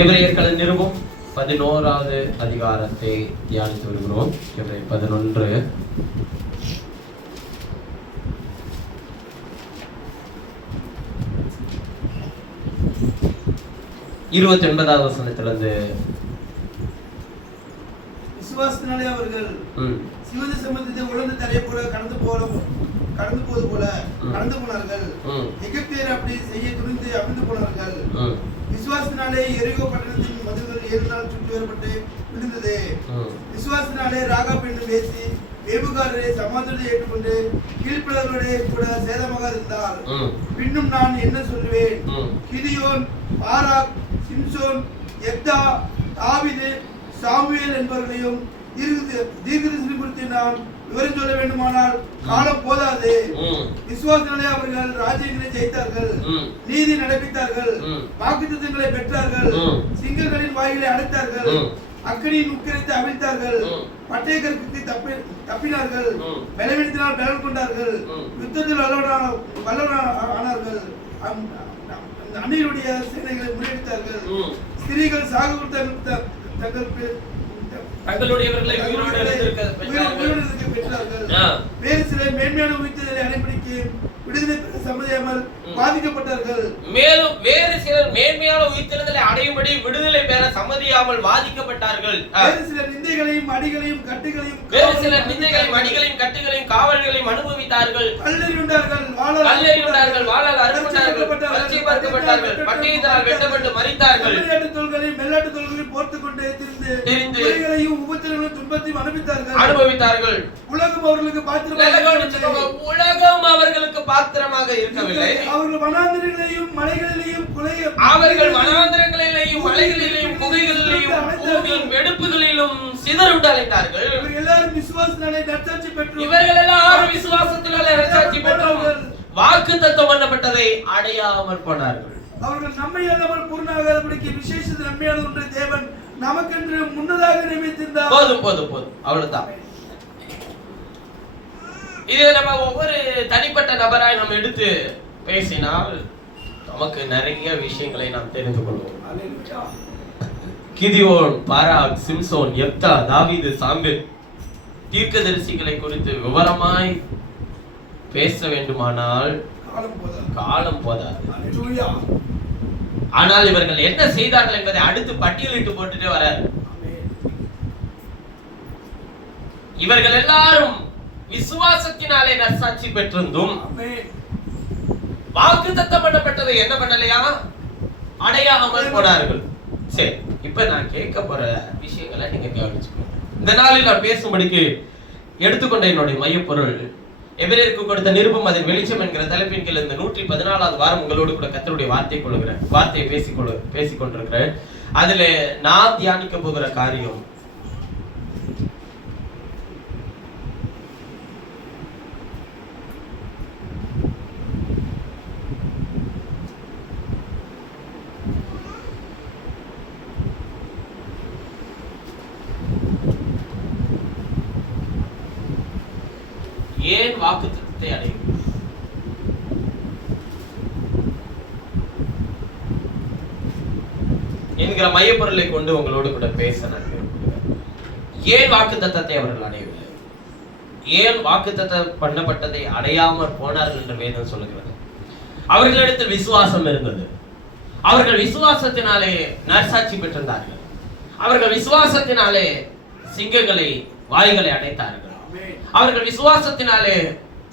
எபிரேயர்களின் நிருபம் 11வது அதிகாரத்தை தியானித்து வருகிறோம். எபிரேயர் 11 29வது வசனத்திலிருந்து. விசுவாசத்தினாலே அவர்கள் சிவந்த சமுத்திரத்தை உலர்ந்த தரையை போல கடந்து போவது போல கடந்து போனார்கள். எகிப்தியர் அப்படி செய்ய துணிந்து அமிழ்ந்து போனார்கள். விசுவாசத்தினாலே எரிகோ பட்டணத்தின் மதில்கள் 7 நாள் சுற்றி வரப்பட்டு விழுந்தது. விசுவாசத்தினாலே ராகாப் என்னும் வேசி வேவுகாரரை சமாதானத்தை ஏற்றுக்கொண்டு கீழ்ப்படர்களுடைய கூட சேதமாக இருந்தார். பின்னும் நான் என்ன சொல்லுவேன்? கிதியோன், பாராக், சிம்சோன், யெப்தா, தாவீது, சாமுவேல் என்பவர்களையும் தீர்க்கதரிசி குறித்து நான் விவரம் சொல்ல வேண்டுமானால் காலம் போதாது. விசுவாசத்தினாலே அவர்கள் ராஜ்யங்களை ஜெயித்தார்கள், நீதி நடப்பித்தார்கள், வாக்குத்தத்தங்களை பெற்றார்கள், சிங்கங்களின் வாய்களை அடைத்தார்கள், அக்கினியின் உக்கிரத்தை அவிழ்த்தார்கள், பட்டயக்கருக்கு தப்பினார்கள், பலவீனத்தினால் பலன் கொண்டார்கள், யுத்தத்தில் வல்லவரானார்கள், அந்நியருடைய சேனைகளை முறியடித்தார்கள், ஸ்திரீகள் சாக தங்களுடையவர்களை உயிரோடு பெற்றார்கள். வேறு சிலர் மேன்மையான உயிர்த்தலை அடைபிடிக்க விடுதலை பெற சம்மதியாமல் பாதிக்கப்பட்டார்கள். மேலும் வேறு சிலர் மேன்மையான உயிர்த்தெழுதலை அடையும்படி விடுதலை பெற சம்மதியாமல் வாதிக்கப்பட்டார்கள். வேறு சிலர் நிந்தைகளையும் அடிகளையும் கட்டுகளையும் காவல்களையும் அனுபவித்தார்கள். கல்லெறியுண்டார்கள், வாளால் அறுக்கப்பட்டார்கள், பரீட்சை பார்க்கப்பட்டார்கள், பட்டயத்தால் வெட்டப்பட்டு மரித்தார்கள். வெள்ளாட்டு தோள்களையும் போர்த்துக் கொண்டே திரிந்து உபத்திரங்களையும் துன்பத்தையும் அனுபவித்தார்கள். உலகம் அவர்களுக்கு பாத்திரமாக இருக்கவில்லை. அவர்கள் வனாந்திரங்களிலேயும் மலைகளிலேயும் குகைகளிலேயும் பூமியின் வெடுப்புகளிலும் சிதறுண்டாயிட்டார்கள். இவர்கள் எல்லாரும் விசுவாசத்தினாலே நற்சாட்சி பெற்றோம் வாக்குத்தத்தம் பண்ணப்பட்டதை அடையாமல் போனார்கள். அவர்கள் நம்மை அல்லாமல் பூர்ணாகாதபடிக்கு விசேஷ நன்மையான ஒன்றை தேவன் நமக்கென்று முன்னதாக நியமித்திருந்தார். போதும் அவ்வளவுதான். இது நம்ம ஒவ்வொரு தனிப்பட்ட நபராய் நம்ம எடுத்து பேசினால் நமக்கு நிறைய விஷயங்களை நாம் தெரிந்து கொள்வோம். கிதியோன், பாராக், சிம்சோன், யெப்தா, தாவீது, சாமுவேல் தீர்க்கதரிசிகளை குறித்து விவரமாய் பேச வேண்டுமானால் காலம் போதாது. ஆனால் இவர்கள் என்ன செய்தார்கள் என்பதை அடுத்து பட்டியலிட்டு போட்டுட்டே வரார். இவர்கள் எல்லாரும் விசுவாசத்தினாலே நற்சாட்சி பெற்றிருந்தும் வாக்குத்தத்தம் பண்ணப்பட்டதை என்ன பண்ணலையா? அடையாமல் போனார்கள். சரி, இப்ப நான் கேட்க போற விஷயங்களை நீங்க கவனிச்சுக்கணும். இந்த நாளில் நான் பேசும்படிக்கு எடுத்துக்கொண்ட என்னுடைய மையப்பொருள் எபிரேயருக்கு கொடுத்த நிருபம் அதன் வெளிச்சம் என்கிற தலைப்பின் கீழ் இந்த 114வது வாரம் உங்களோடு கூட கர்த்தருடைய வார்த்தையை பேசிக்கொண்டிருக்கிறேன். அதுல நான் தியானிக்க போகிற காரியம் ஏன் வாக்குத்தத்தத்தை அடையும் என்கிற மையப்பொருளை கொண்டு உங்களோடு கூட பேச நான் விரும்புகிறேன். ஏன் வாக்குத்தத்தத்தை அவர்கள் அடையவில்லை? ஏன் வாக்குத்தத்தம் பண்ணப்பட்டதை அடையாமல் போனார்கள் என்று வேதம் சொல்லுகிறது. அவர்களிடத்தில் விசுவாசம் இருந்தது. அவர்கள் விசுவாசத்தினாலே நற்சாட்சி பெற்றிருந்தார்கள். அவர்கள் விசுவாசத்தினாலே சிங்கங்களை வாய்களை அடைத்தார்கள். அவர்கள் விசுவாசத்தினாலே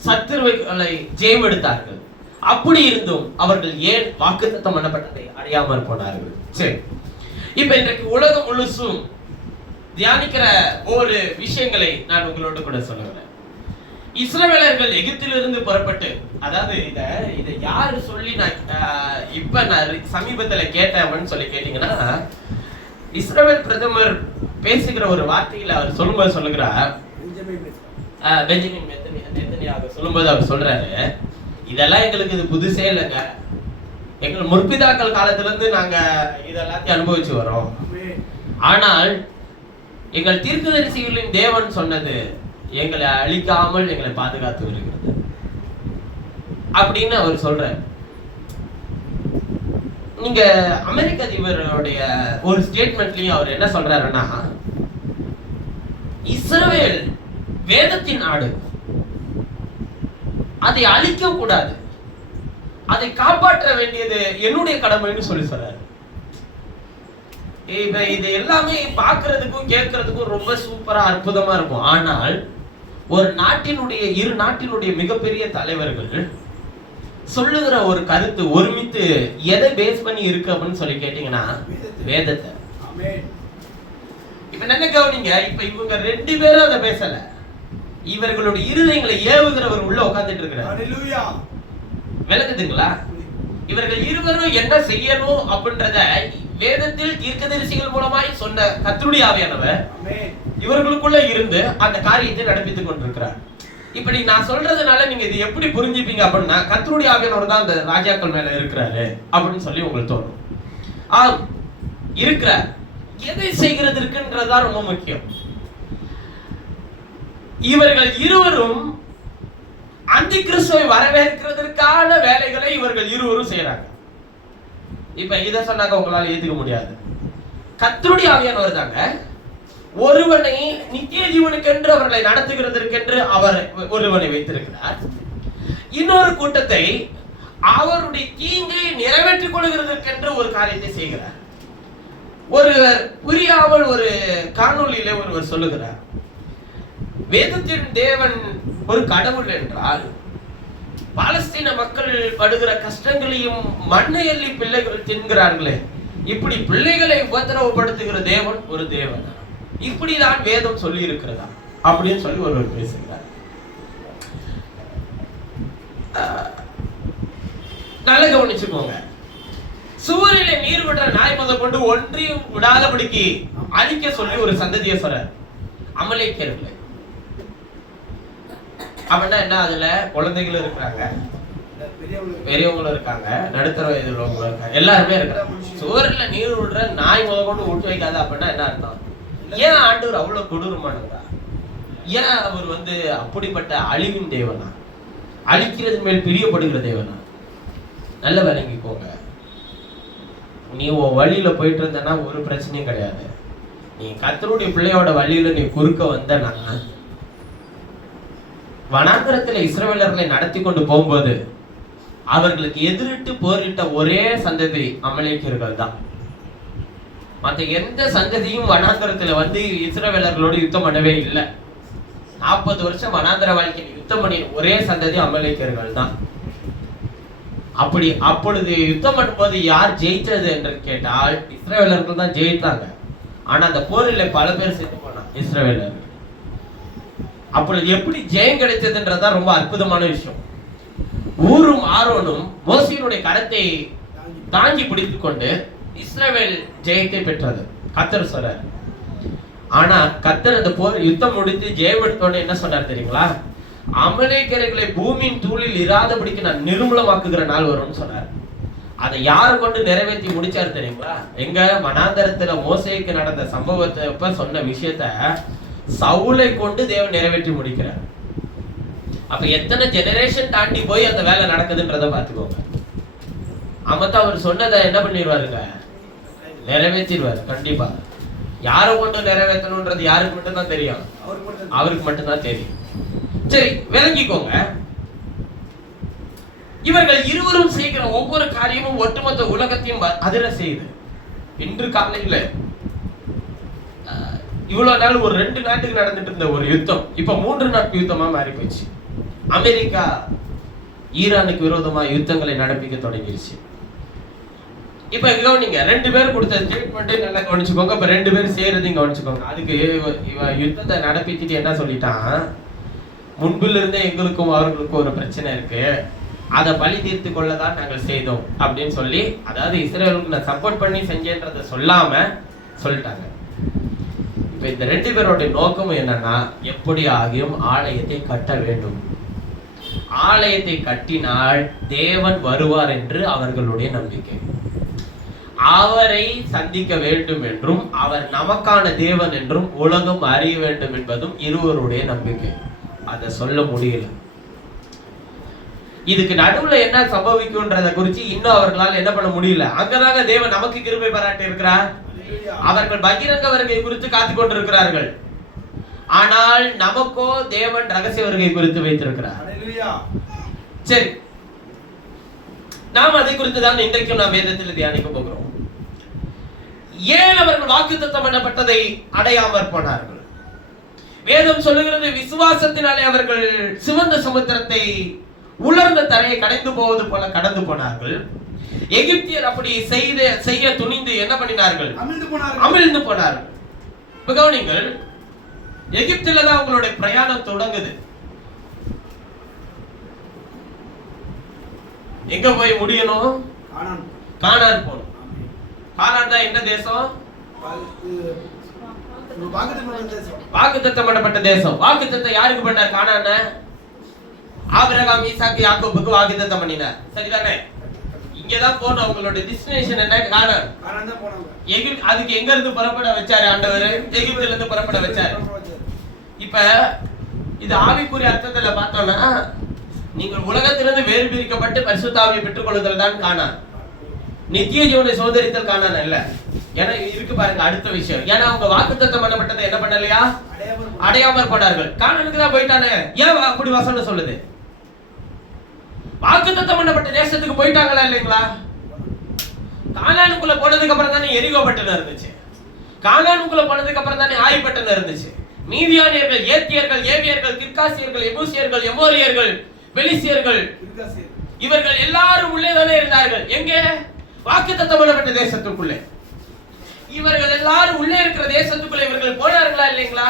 சத்துருவைகளை ஜெயம் எடுத்தார்கள். அப்படி இருந்தும் அவர்கள் ஏன் வாக்குத்தத்தம் பண்ணப்பட்டதை அடையாமல் போனார்கள்? சரி, இப்ப இன்றைக்கு உலகம் முழுசும் தியானிக்கிற ஒரு விஷயங்களை நான் உங்களோடு கூட சொல்லுகிறேன். இஸ்ரவேலர்கள் எகிப்திலிருந்து புறப்பட்டு, அதாவது இதை யாரு சொல்லி நான் சமீபத்துல கேட்டேன்னு சொல்லி கேட்டீங்கன்னா, இஸ்ரவேல் பிரதமர் பேசுகிற ஒரு வார்த்தையில அவர் சொல்லும்போது சொல்லுகிறார், பெஞ்சமின் நெத்தனியாக சொல்லும்போது அவர் சொல்றாரு, இதெல்லாம் எங்களுக்கு இது புதுசே இல்லைங்க, எங்கள் முற்பிதாக்கள் காலத்துல இருந்து நாங்க இதெல்லாத்தையும் அனுபவிச்சு வரோம். ஆனால் எங்கள் தீர்க்கதரிசிகளின் தேவன் சொன்னது எங்களை அழிக்காமல் எங்களை பாதுகாத்து வருகிறது அப்படின்னு அவர் சொல்றார். நீங்க அமெரிக்க அதிபருடைய ஒரு ஸ்டேட்மெண்ட்லயும் அவர் என்ன சொல்றாருன்னா, இஸ்ரவேல் வேதத்தின் நாடு, அதை அழிக்க கூடாது, அதை காப்பாற்ற வேண்டியது என்னுடைய கடமைன்னு சொல்லி சொல்றாரு. இப்ப இது எல்லாமே பார்க்கிறதுக்கும் கேட்கறதுக்கும் ரொம்ப சூப்பரா அற்புதமா இருக்கும். ஆனால் ஒரு நாட்டினுடைய இரு நாட்டினுடைய மிகப்பெரிய தலைவர்கள் சொல்லுகிற ஒரு கருத்து ஒருமித்து எதை பேஸ் பண்ணி இருக்கு அப்படின்னு சொல்லி கேட்டீங்கன்னா வேதத்தை. இப்ப என்ன கவனிங்க, இப்ப இவங்க ரெண்டு பேரும் அதை பேசல, இவர்களுடைய இருதயங்களை ஏவுகிறவர் உள்ள உட்கார்ந்துட்டு இருக்கிறார். விளக்குதுங்களா? இவர்கள் இருவரும் என்ன செய்யணும் அப்படின்றத வேதத்தில் தீர்க்கதரிசிகள் மூலமாய் சொன்ன கர்த்தருடைய ஆவியானவர் இவர்களுக்குள்ள இருந்து அந்த காரியத்தை நடப்பித்துக் கொண்டிருக்கிறார். இப்படி நான் சொல்றதுனால நீங்க இது எப்படி புரிஞ்சுப்பீங்க அப்படின்னா, கர்த்தருடைய ஆவியானவர் தான் அந்த ராஜாக்கள் மேல இருக்கிறாரு அப்படின்னு சொல்லி உங்களுக்கு தோணும். ஆம், இருக்கிறார். எதை செய்கிறதுக்குன்றதுதான் ரொம்ப முக்கியம். இவர்கள் இருவரும் அந்தி கிறிஸ்துவை வரவேற்கிறதற்கான வேலைகளை இவர்கள் இருவரும் செய்யறாங்க. இப்ப இதை சொன்னாக்க உங்களால ஏத்துக்க முடியாது. கர்த்தருடைய ஆவியானவர் தாங்க ஒருவனை நித்திய ஜீவனுக்கென்று அவர்களை நடத்துகிறதற்கென்று அவர் ஒருவனை வைத்திருக்கிறார். இன்னொரு கூட்டத்தை அவருடைய தீங்கை நிறைவேற்றிக் கொள்கிறதற்கென்று ஒரு காரியத்தை செய்கிறார். ஒருவர் புரியாமல் ஒரு காணொளியில ஒருவர் சொல்லுகிறார், வேதத்தின் தேவன் ஒரு கடவுள் என்றால் பாலஸ்தீன மக்கள் படுகிற கஷ்டங்களையும் மண்ணை அள்ளி பிள்ளைகள் தின்கிறார்களே, இப்படி பிள்ளைகளை உபத்திரவப்படுத்துகிற தேவன் ஒரு தேவன், இப்படிதான் வேதம் சொல்லி இருக்கிறதா அப்படின்னு சொல்லி ஒருவர் பேசுகிறார். நல்ல கவனிச்சுக்கோங்க, சுவரிலே நீர் விடுற நாய் முத கொண்டு ஒன்றையும் விடாதபடிக்கு அழிக்க சொல்லி ஒரு சந்ததியை சொல்றார். அமலேக்கியர்களை அப்படின்னா என்ன, அதுல குழந்தைகளும் இருக்கிறாங்க, பெரியவங்களும் இருக்காங்க, நடுத்தர வயதில் உள்ளவங்களும் இருக்காங்க, எல்லாருமே இருக்காங்க. சுவரில் நீர் விடுற நாய் முத கொண்டு விட்டு வைக்காத அப்படின்னா என்ன அர்த்தம்? ஏன் ஆண்டவர் அவ்வளவு கொடூரமானவரா? ஏன் அவர் அப்படிப்பட்ட அழிவின் தேவனா, அழிக்கிறது மேல் பிரியப்படுகிற தேவனா? நல்ல விளங்கிக்கோங்க. நீ உன் வழியில போயிட்டு இருந்தனா ஒரு பிரச்சனையும் கிடையாது. நீ கர்த்தருடைய பிள்ளையோட வழியில நீ குறுக்க வந்தனா, வனாந்தரத்துல இஸ்ரவேலர்களை நடத்தி கொண்டு போகும்போது அவர்களுக்கு எதிரிட்டு போரிட்ட ஒரே சந்ததி அமலேக்கியர்கள் தான். மற்ற எந்த சந்ததியும் வனாந்தரத்துல இஸ்ரவேலர்களோடு யுத்தம் பண்ணவே இல்லை. 40 வருஷம் வனாந்தர வாழ்க்கையில் யுத்தம் பண்ணி ஒரே சந்ததி அமலேக்கியர்கள் தான். அப்பொழுது யுத்தம் பண்ணும்போது யார் ஜெயிச்சது என்று கேட்டால் இஸ்ரவேலர்கள் தான் ஜெயித்தாங்க. ஆனா அந்த போரில் பல பேர் செத்து போனாங்க இஸ்ரவேலர்கள். அப்பொழுது எப்படி ஜெயம் கிடைத்ததுன்றதுதான் ரொம்ப அற்புதமான விஷயம். ஊரும் ஆரோனும் மோசேயினுடைய கரத்தை தாங்கி பிடித்துக் கொண்டு இஸ்ரவேல் ஜெயத்தை பெற்றது கர்த்தர் சொல்றார். ஆனா கர்த்தர் அந்த போர் யுத்தம் முடித்து ஜெயம் எடுத்தோன்னு என்ன சொன்னார் தெரியுங்களா? அமலேக்கியர்களை பூமியின் தூளில் இராதபடிக்கு நான் நிர்மூலமாக்குகிற நாள் வரும்னு சொன்னார். அதை யாரை கொண்டு நிறைவேற்றி முடிச்சாரு தெரியுங்களா? எங்க வனாந்தரத்துல மோசேக்கு நடந்த சம்பவத்தை சொன்ன விஷயத்த சவுலை கொண்டு தேவன் நிறைவேற்றி முடிக்கிறார். அப்ப எத்தனை ஜெனரேஷன் தாண்டி போய் அந்த வேலை நடக்குதுன்றத பாத்துக்கோங்க. ஆமத்தான் அவர் சொன்னதை என்ன பண்ணிடுவாருங்க, நிறைவேற்றிடுவாரு கண்டிப்பா. யாரை கொண்டு நிறைவேற்றணும்ன்றது யாருக்கு மட்டும்தான் தெரியும், அவருக்கு மட்டும்தான் தெரியும். சரி, விளங்கிக்கோங்க. இவர்கள் இருவரும் செய்கிற ஒவ்வொரு காரியமும் ஒட்டுமொத்த உலகத்தையும் அதிர செய்யுது. இன்று காலையில இவ்வளவு நாள் ஒரு 2 நாட்டுக்கு நடந்துட்டு இருந்த ஒரு யுத்தம் இப்ப 3 நாட்டு யுத்தமா மாறி போச்சு. அமெரிக்கா ஈரானுக்கு விரோதமா யுத்தங்களை நடப்பிக்க தொடங்கிருச்சு. இப்ப கவனிங்க, 2 பேர் கொடுத்த ஸ்டேட்மெண்ட் நல்லா கவனிச்சுக்கோங்க. இப்ப 2 பேர் செய்யறதையும் கவனிச்சுக்கோங்க. அதுக்கு யுத்தத்தை நடப்பிக்கிட்டு என்ன சொல்லிட்டான், முன்பில் இருந்தே எங்களுக்கும் அவர்களுக்கும் ஒரு பிரச்சனை இருக்கு, அதை பழி தீர்த்து கொள்ளதான் நாங்கள் செய்தோம் அப்படின்னு சொல்லி, அதாவது இஸ்ரேலுக்கு நான் சப்போர்ட் பண்ணி செஞ்சேன்றதை சொல்லாம சொல்லிட்டாங்க. இப்ப இந்த 2 பேருடைய நோக்கம் என்னன்னா, எப்படி ஆகியும் ஆலயத்தை கட்ட வேண்டும், ஆலயத்தை கட்டினால் தேவன் வருவார் என்று அவர்களுடைய நம்பிக்கை, அவரை சந்திக்க வேண்டும் என்றும் அவர் நமக்கான தேவன் என்றும் உலகம் அறிய வேண்டும் என்பதும் இருவருடைய நம்பிக்கை. அதை சொல்ல முடியல. இதுக்கு நடுவுல என்ன சம்பவிக்கும்ன்றத குறித்து இன்னும் அவர்களால் என்ன பண்ண முடியல. அங்கதாங்க தேவன் நமக்கு கிருபை பாராட்டி இருக்கிறார். அவர்கள் பகிரங்க வருகை குறித்து காத்துக் கொண்டிருக்கிறார்கள். ஆனால் நமக்கோ தேவன் ரகசிய வருகை குறித்து வைத்திருக்கிறார். சரி, நாம் அதை குறித்து தான் இன்றைக்கும் நாம் வேதத்தில் தியானிக்க போகிறோம். ஏன் அவர்கள் வாக்குத்தத்தம் பண்ணப்பட்டதை அடையாமற் போனார்கள்? வேதம் சொல்லுகிறது, விசுவாசத்தினாலே அவர்கள் சிவந்த சமுத்திரத்தை உலர்ந்த தரையை கடைந்து போவது போல கடந்து போனார்கள். எகிப்தியர் அப்படி செய்ய துணிந்து என்ன பண்ணினார்கள்? அமிழ்ந்து போனார்கள். கவனிங்கள், எகிப்தில தான் உங்களுடைய பிரயாணம் தொடங்குது. எங்க போய் முடியணும்? கானான் போகணும். கானான் தான் என்ன தேசம்? வாக்குத்தத்தம் பண்ணப்பட்ட தேசம். வாக்குத்தத்தம் யாருக்கு பண்ணார்? கானான ஆபிரகாம், ஈசாக்கு, யாக்கோபுக்கு வாக்குத்தத்தம் பண்ணினார். சரிதானே? இங்கதான் போனோம். உங்களுடைய டெஸ்டினேஷன் என்ன? கானான். அதுக்கு எங்க இருந்து புறப்பட வச்சாரு ஆண்டவர்? எகிப்தில இருந்து புறப்பட வச்சாரு. இப்ப இது ஆவிக்குரிய அர்த்தத்துல பார்த்தோம்னா, நீங்கள் உலகத்திலிருந்து வேறு பிரிக்கப்பட்டு பரிசுத்த ஆவியை பெற்றுக் கொள்ளுதல் தான் கானான். நித்திய ஜீவனை சோதரித்தல் கானான் அல்ல. ஏன்னா இருக்கு பாருங்க அடுத்த விஷயம். ஏன்னா அவங்க வாக்குத்தத்தம் பண்ணப்பட்டதை என்ன பண்ணலையா? அடையாமற் போனார்கள். கானானுக்கு தான் போயிட்டானே. ஏன் அப்படி வசனம் சொல்லுது? வாக்குத்தத்தம் பண்ணப்பட்ட தேசத்துக்கு போயிட்டாங்களா இல்லைங்களா? கானானுக்குள்ள போனதுக்கு அப்புறம் தானே எரிகோ பட்டணம் இருந்துச்சு. கானானுக்குள்ள போனதுக்கு அப்புறம் தானே ஆய் பட்டணம் இருந்துச்சு. மீதியானியர்கள், ஏத்தியர்கள், ஏவியர்கள், கிர்காசியர்கள், எபூசியர்கள், எமோரியர்கள், பெலிசியர்கள், இவர்கள் எல்லாரும் உள்ளே தானே இருந்தார்கள். எங்கே? வாக்குத்தத்தம் பண்ணப்பட்ட தேசத்துக்குள்ளே. இவர்கள் எல்லாரும் உள்ளே இருக்கிற தேசத்துக்குள்ளே இவர்கள் போனார்களா இல்லைங்களா?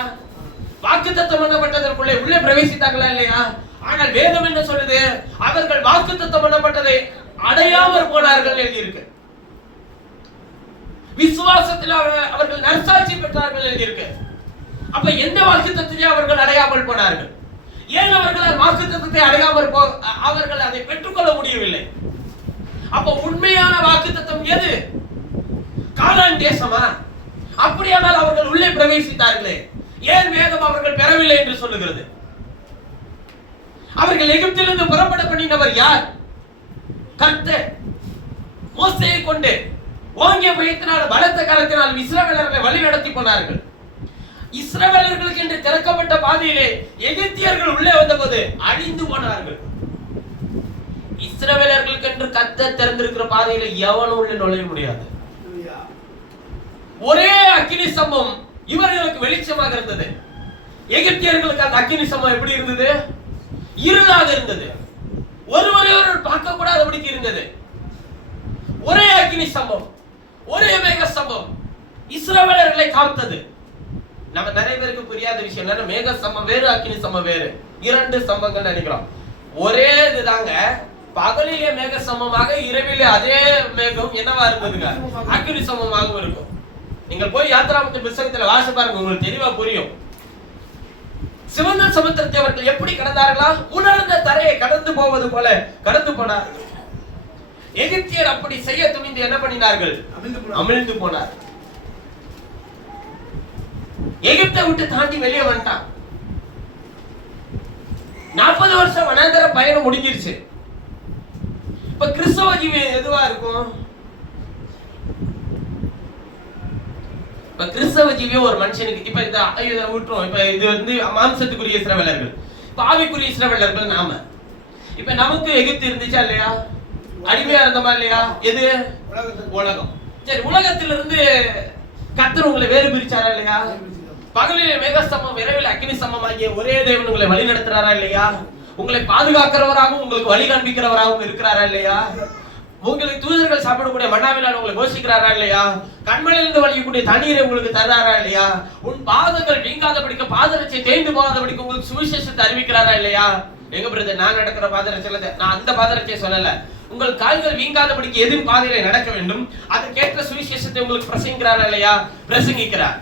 வாக்குத்தத்தம் பண்ணப்பட்டதற்குள்ளே உள்ளே பிரவேசித்தார்களா இல்லையா? ஆனால் வேதம் என்ன சொல்லுது? அவர்கள் வாக்குத்தத்தம் பண்ணப்பட்டதை அடையாமற் போனார்கள் எழுதியிருக்கு. விசுவாசத்தில் அவர்கள் நற்சாட்சி பெற்றார்கள் எழுதியிருக்கு. அப்ப எந்த வாக்குத்தத்தத்தை அவர்கள் அடையாமல் போனார்கள்? ஏன் அவர்களால் வாக்குத்தத்தத்தை அடையாமல் அவர்கள் அதை பெற்றுக்கொள்ள முடியவில்லை? அப்ப உண்மையான வாக்குத்தத்தம் எது? கானான் தேசமா? அப்படியானால் அவர்கள் உள்ளே பிரவேசித்தார்களே, ஏன் வேதம் அவர்கள் பெறவில்லை என்று சொல்லுகிறது? அவர்கள் எகிப்திலிருந்து புறப்பட பண்ணினவர் யார்? கர்த்தர். மோசேயை கொண்டு ஓங்கிய பயத்தினால் பலத்த கரத்தினால் இஸ்ரவேலர்களை வழி நடத்தி போனார்கள். இஸ்ரவேலர்களுக்கு என்று திறக்கப்பட்ட பாதையிலே எகிப்தியர்கள் உள்ளே வந்தபோது அழிந்து போனார்கள். இஸ்ரவேலர்களுக்கு என்று கர்த்தர் திறந்திருக்கிற பாதையில எவனும் உள்ள நுழைய முடியாது. ஒரே அக்கினி ஸ்தம்பம் இவர்களுக்கு வெளிச்சமாக இருந்தது. எகிப்தியர்களுக்கு அந்த அக்கினி ஸ்தம்பம் எப்படி இருந்தது? இருளாக இருந்தது. ஒருவரையொருவர் பார்க்க கூடாதபடிக்கு இருந்தது. ஒரே அக்கினி ஸ்தம்பம், ஒரே மேக ஸ்தம்பம் இஸ்ரவேலர்களை காத்தது. நம்ம நிறைய பேருக்கு புரியாத விஷயம் என்னன்னா, மேக ஸ்தம்பம் வேறு, அக்கினி ஸ்தம்பம் வேறு. இரண்டு ஸ்தம்பங்கள் நினைக்கிறோம். ஒரே இதுதாங்க. பகலிலே மேக ஸ்தம்பமாக, இரவிலே அதே மேகம் என்னவா இருந்ததுங்க? அக்கினி ஸ்தம்பமாக இருக்கும். நீங்கள் போய் யாத்திராமத்தின் புத்தகத்துல வாசி பாருங்க, உங்களுக்கு தெளிவா புரியும். சிவந்த சமுத்திரத்தை அவர்கள் எப்படி கடந்தார்களா? உணர்ந்த தரையை கடந்து போவது போல கடந்து போனார்கள். எகிப்தியர் அப்படி செய்ய துணிந்து என்ன பண்ணினார்கள்? அமிழ்ந்து போனார்கள். எகிப்தை விட்டு தாண்டி வெளியே வந்துட்டான். 40 வருஷம் வனாந்தர பயணம் முடிஞ்சிருச்சு. இப்ப கிறிஸ்தவ ஜீவியம் எதுவா இருக்கும்? இப்ப கிறிஸ்தவ ஜீவியம் ஒரு மனுஷனுக்கு, இப்ப இதை விட்டுரும். இப்ப இது வந்து மாம்சத்துக்குரிய இஸ்ரவேலர்கள், பாவிக்குரிய இஸ்ரவேலர்கள் நாம. இப்ப நமக்கு எகிப்து இருந்துச்சா இல்லையா? அடிமையா இருந்தமா இல்லையா? எது? உலகம். சரி, உலகத்திலிருந்து கர்த்தர் உங்களை வேறு பிரிச்சாரா இல்லையா? பகலிலே மேகஸ்தம்பம், இரவில் அக்கினி ஸ்தம்பம் ஆகிய ஒரே தேவன் உங்களை வழி நடத்துறாரா இல்லையா? உங்களை பாதுகாக்கிறவராகவும் உங்களுக்கு வழி காண்பிக்கிறவராகவும் இருக்கிறாரா இல்லையா? உங்களுக்கு தூதர்கள் சாப்பிடக்கூடிய மன்னாவினால் உங்களை போஷிக்கிறாரா இல்லையா? கண்மலையிலிருந்து வழியக்கூடிய தண்ணீரை உங்களுக்கு தர்றாரா இல்லையா? உன் பாதங்கள் வீங்காதபடிக்கு, பாதரட்சை தேய்ந்து போகாதபடிக்கு உங்களுக்கு சுவிசேஷத்தை அறிவிக்கிறாரா இல்லையா? எங்க பிரதர், நான் நடக்கிற பாதரட்சையில நான் அந்த பாதரட்சையை சொல்லல. உங்கள் கால்கள் வீங்காதபடிக்கு எதிர் பாதையில நடக்க வேண்டும், அதற்கேற்ற சுவிசேஷத்தை உங்களுக்கு பிரசங்கிக்கிறாரா இல்லையா? பிரசங்கிக்கிறார்.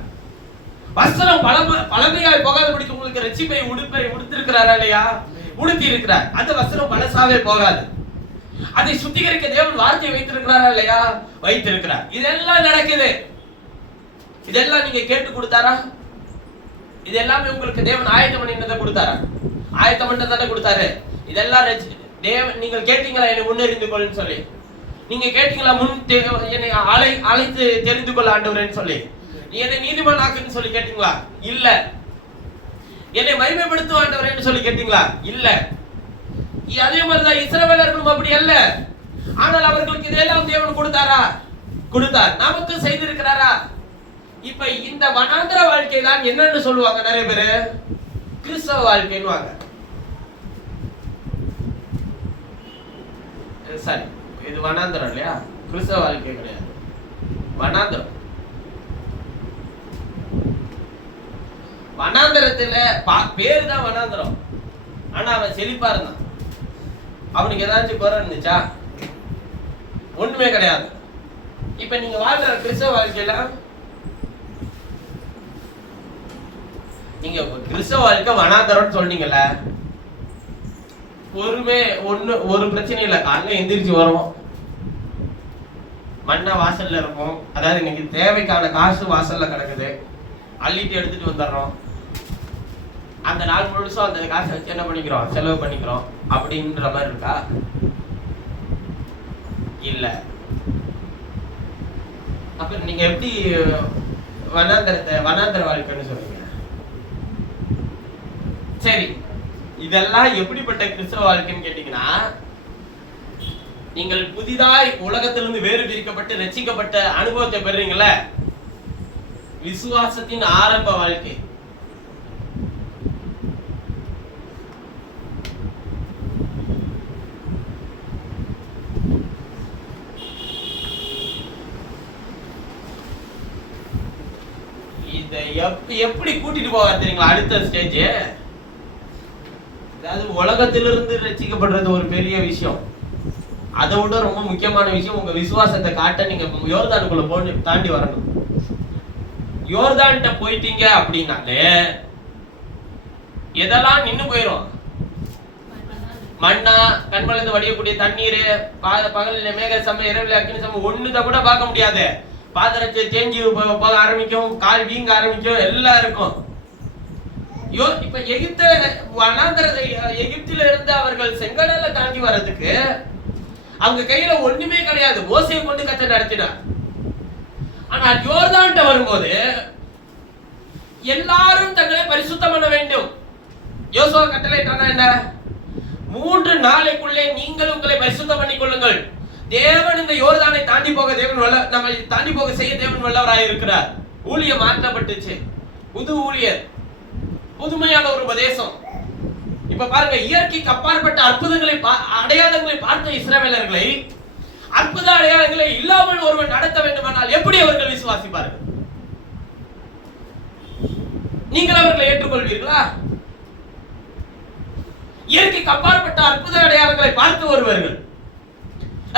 வஸ்திரம் பழமையாய் போகாதபடிக்கு உங்களுக்கு ரட்சிப்பை உடுப்பை உடுத்திருக்கிறாரா இல்லையா? உடுத்தி இருக்கிறார். அந்த வஸ்திரம் பழசாவே போகாது. அதை சுத்திகரிக்க தேவன் வார்த்தையை வைத்திருக்கிறாரா இல்லையா? வைத்திருக்கிறார். இதெல்லாம் நடக்குது. இதெல்லாம் நீங்க கேட்டு கொடுத்தாரா? இதெல்லாமே உங்களுக்கு தேவன் ஆயத்தம் பண்ணினதை கொடுத்தாரா? ஆயத்தம் பண்ணதானே கொடுத்தாரு. இதெல்லாம் நீங்கள் கேட்டீங்களா என்னை முன்னறிந்து கொள்ளுன்னு சொல்லி? நீங்க கேட்டீங்களா என்னை அழைத்து தெரிந்து கொள்ள ஆண்டவரேன்னு சொல்லி? என்னை நீதிமான் ஆக்குன்னு சொல்லி கேட்டீங்களா? இல்ல. என்னை மகிமைப்படுத்தும் ஆண்டவரேன்னு சொல்லி கேட்டீங்களா? இல்ல. அதே மாதிரிதான் இஸ்ரவேலர்களும் அப்படி அல்ல. ஆனால் அவர்களுக்கு இதெல்லாம் தேவன் கொடுத்தாரா? கொடுத்தார். நமக்கு செய்திருக்கிறாரா? இப்ப இந்த வனாந்திர வாழ்க்கை தான் என்னன்னு சொல்லுவாங்க நிறைய பேரு, கிறிஸ்தவ வாழ்க்கைன்னு. சரி, இது வனாந்திரம் இல்லையா? கிறிஸ்தவ வாழ்க்கை கிடையாது, வனாந்திரம். வனாந்திரத்துல பேரு தான் வனாந்திரம். ஆனா அவன் செழிப்பா இருந்தான். அவனுக்கு ஏதாச்சும் குறை இருந்துச்சா? ஒண்ணுமே கிடையாது. இப்ப நீங்க வாழ்ற கிறிஸ்தவ வாழ்க்கையில, நீங்க கிறிஸ்தவ வாழ்க்கை வனாந்தரம்னு சொன்னீங்கல்ல, ஒரு பிரச்சனை இல்லை. காலைல எந்திரிச்சு வரும், மண்ணை வாசல்ல இருக்கும். அதாவது இன்னைக்கு தேவைக்கான காசு வாசல்ல கிடக்குது, அள்ளிட்டு எடுத்துட்டு வந்துடுறோம். அந்த நாள் முழுசும் அந்த காசை வச்சு என்ன பண்ணிக்கிறோம்? செலவு பண்ணிக்கிறோம். அப்படின்ற மாதிரி இருக்கா? இல்ல. அப்புறம் நீங்க எப்படி வனாந்தர வாழ்க்கைன்னு சொல்றீங்க? சரி, இதெல்லாம் எப்படிப்பட்ட கிறிஸ்தவ வாழ்க்கைன்னு கேட்டீங்கன்னா, நீங்கள் புதிதாய் உலகத்திலிருந்து வேறு பிரிக்கப்பட்டு ரட்சிக்கப்பட்ட அனுபவத்தை பெறுறீங்கள, விசுவாசத்தின் ஆரம்ப வாழ்க்கை. இதை எப்படி கூட்டிட்டு போவார் தெரியுங்களா? அடுத்த ஸ்டேஜ், அதாவது உலகத்திலிருந்து ரட்சிக்கப்படுறது ஒரு பெரிய விஷயம். அதை விட ரொம்ப முக்கியமான விஷயம், உங்க விசுவாசத்தை காட்ட நீங்க யோர்தானுக்குள்ள தாண்டி வரணும். யோர்தான்கிட்ட போயிட்டீங்க அப்படின்னாலே எதெல்லாம் நின்னு போயிரும்? மண்ணா, கண்மலந்து வடியக்கூடிய தண்ணீர், பகலில் மேக சமயம், இரவில் அக்கினி சமயம், ஒண்ணுத கூட பார்க்க முடியாது. பாத்திரத்தை தேஞ்சி போக ஆரம்பிக்கும், கால் வீங்க ஆரம்பிக்கும், எல்லாம் இருக்கும். இப்ப எகிப்தில இருந்து அவர்கள் செங்கடலை தாண்டி வர்றதுக்கு அவங்க கையில ஒண்ணுமே கிடையாது. மோசையை கொண்டு கர்த்தர் நடத்தினார். ஆனால் யோர்தான்கிட்ட வரும்போது எல்லாரும் தங்களை பரிசுத்தம் பண்ண வேண்டும். யோசுவா கட்டளையிட்டானா என்ன? 3 நாளைக்குள்ளே நீங்கள் உங்களை பரிசுத்தம் பண்ணிக் கொள்ளுங்கள். தேவன் இந்த யோர்தானை தாண்டி போக நம்மை தாண்டி போக செய்ய தேவன் வல்லவராய் இருக்கிறார். ஊழியம் மாற்றப்பட்டுச்சு, புது ஊழியர், புதுமையான ஒரு உபதேசம். இப்ப பாருங்க, இயற்கைக்கு அப்பாற்பட்ட அற்புதங்களை அடையாளங்களை பார்த்த இஸ்ரவேலர்களை அற்புத அடையாளங்களை இல்லாமல் ஒருவன் நடத்த வேண்டுமானால் எப்படி அவர்கள் விசுவாசிப்பார்கள்? நீங்கள் அவர்களை ஏற்றுக்கொள்வீர்களா? இயற்கைக்கு அப்பாற்பட்ட அற்புத அடையாளங்களை பார்த்து வருவார்கள்.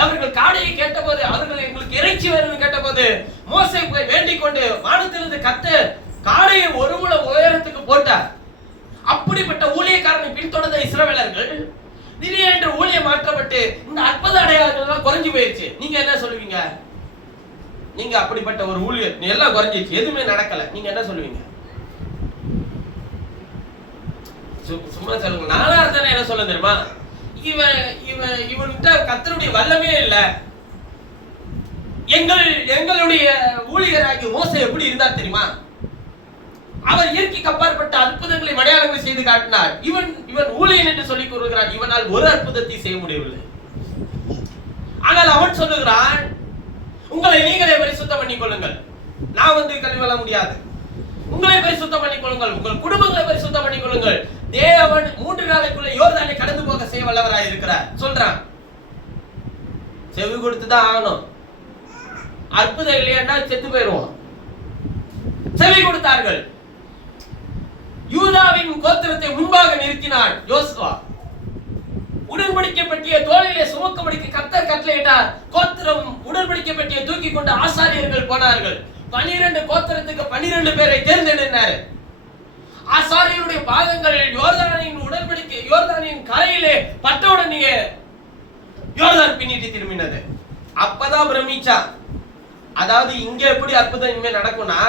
அவர்கள் காடையை கேட்டபோது, அவர்கள் எங்களுக்கு இறைச்சி வேணும்னு கேட்டபோது மோசே போய் வேண்டிக் கொண்டு வானத்திலிருந்து கர்த்தர் காடையை ஒரு முழ உயரத்துக்கு போட்டார். அப்படிப்பட்ட ஊழியக்காரனை பின்தொடர்ந்த இஸ்ரவேலர்கள் திடீரென்று ஊழியம் மாற்றப்பட்டு இந்த அற்புத அடையாளங்கள் எல்லாம் குறைஞ்சு போயிருச்சு. நீங்க என்ன சொல்லுவீங்க? நீங்க அப்படிப்பட்ட ஒரு ஊழியர் எல்லாம் குறைஞ்சிச்சு, எதுவுமே நடக்கல, நீங்க என்ன சொல்லுவீங்க? சும்மா சொல்லுங்க. நானா இருந்தா என்ன சொல்ல தெரியுமா? இவன்கிட்ட கர்த்தருடைய வல்லமே இல்ல. எங்களுடைய ஊழியராகி மோசே எப்படி இருந்தார் தெரியுமா? அவர் இயற்கைக்கு அப்பாற்பட்ட அற்புதங்களை அடையாளங்களை செய்து காட்டினார். இவன் ஊழியன் என்று சொல்லிக் கூறுகிறான். இவனால் ஒரு அற்புதத்தை செய்ய முடியவில்லை. ஆனால் அவன் சொல்லுகிறான், உங்களை நீங்களே பரிசுத்தம் பண்ணிக் கொள்ளுங்கள், நான் கழிவெல்ல முடியாது. உங்களை பரிசுத்தம் பண்ணிக் கொள்ளுங்கள், உங்கள் குடும்பங்களை பரிசுத்தம் பண்ணிக் கொள்ளுங்கள். தேவன் 3 நாளைக்குள்ள யோர்தானை கடந்து போக செய்ய வல்லவராய் இருக்கிறார் சொல்றான். செவி கொடுத்துதான் ஆகணும். அற்புதம் இல்லையா செத்து போயிடுவோம். செவி கொடுத்தார்கள். யூதாவின் கோத்திரத்தை முன்பாக நிறுத்தினான் யோசுவா. உடன்படிக்கை பெட்டியை தோளிலே சுமக்கும்படிக்கு கர்த்தர் கட்டளையிட்டார். கோத்திரம் உடன்படிக்கை பெட்டியை தூக்கி கொண்டு ஆசாரியர்கள் போனார்கள். 12 கோத்திரத்துக்கு 12 பேரை தேர்ந்தெடுத்தார். ஆசாரியருடைய பாதங்கள் யோர்தானின் கரையிலே பட்டவுடனே யோர்தான் பின்னிட்டு திரும்பினது. அப்பதான் பிரமிச்சா. அதாவது இங்க எப்படி அற்புதம் இனிமே நடக்கும்னா,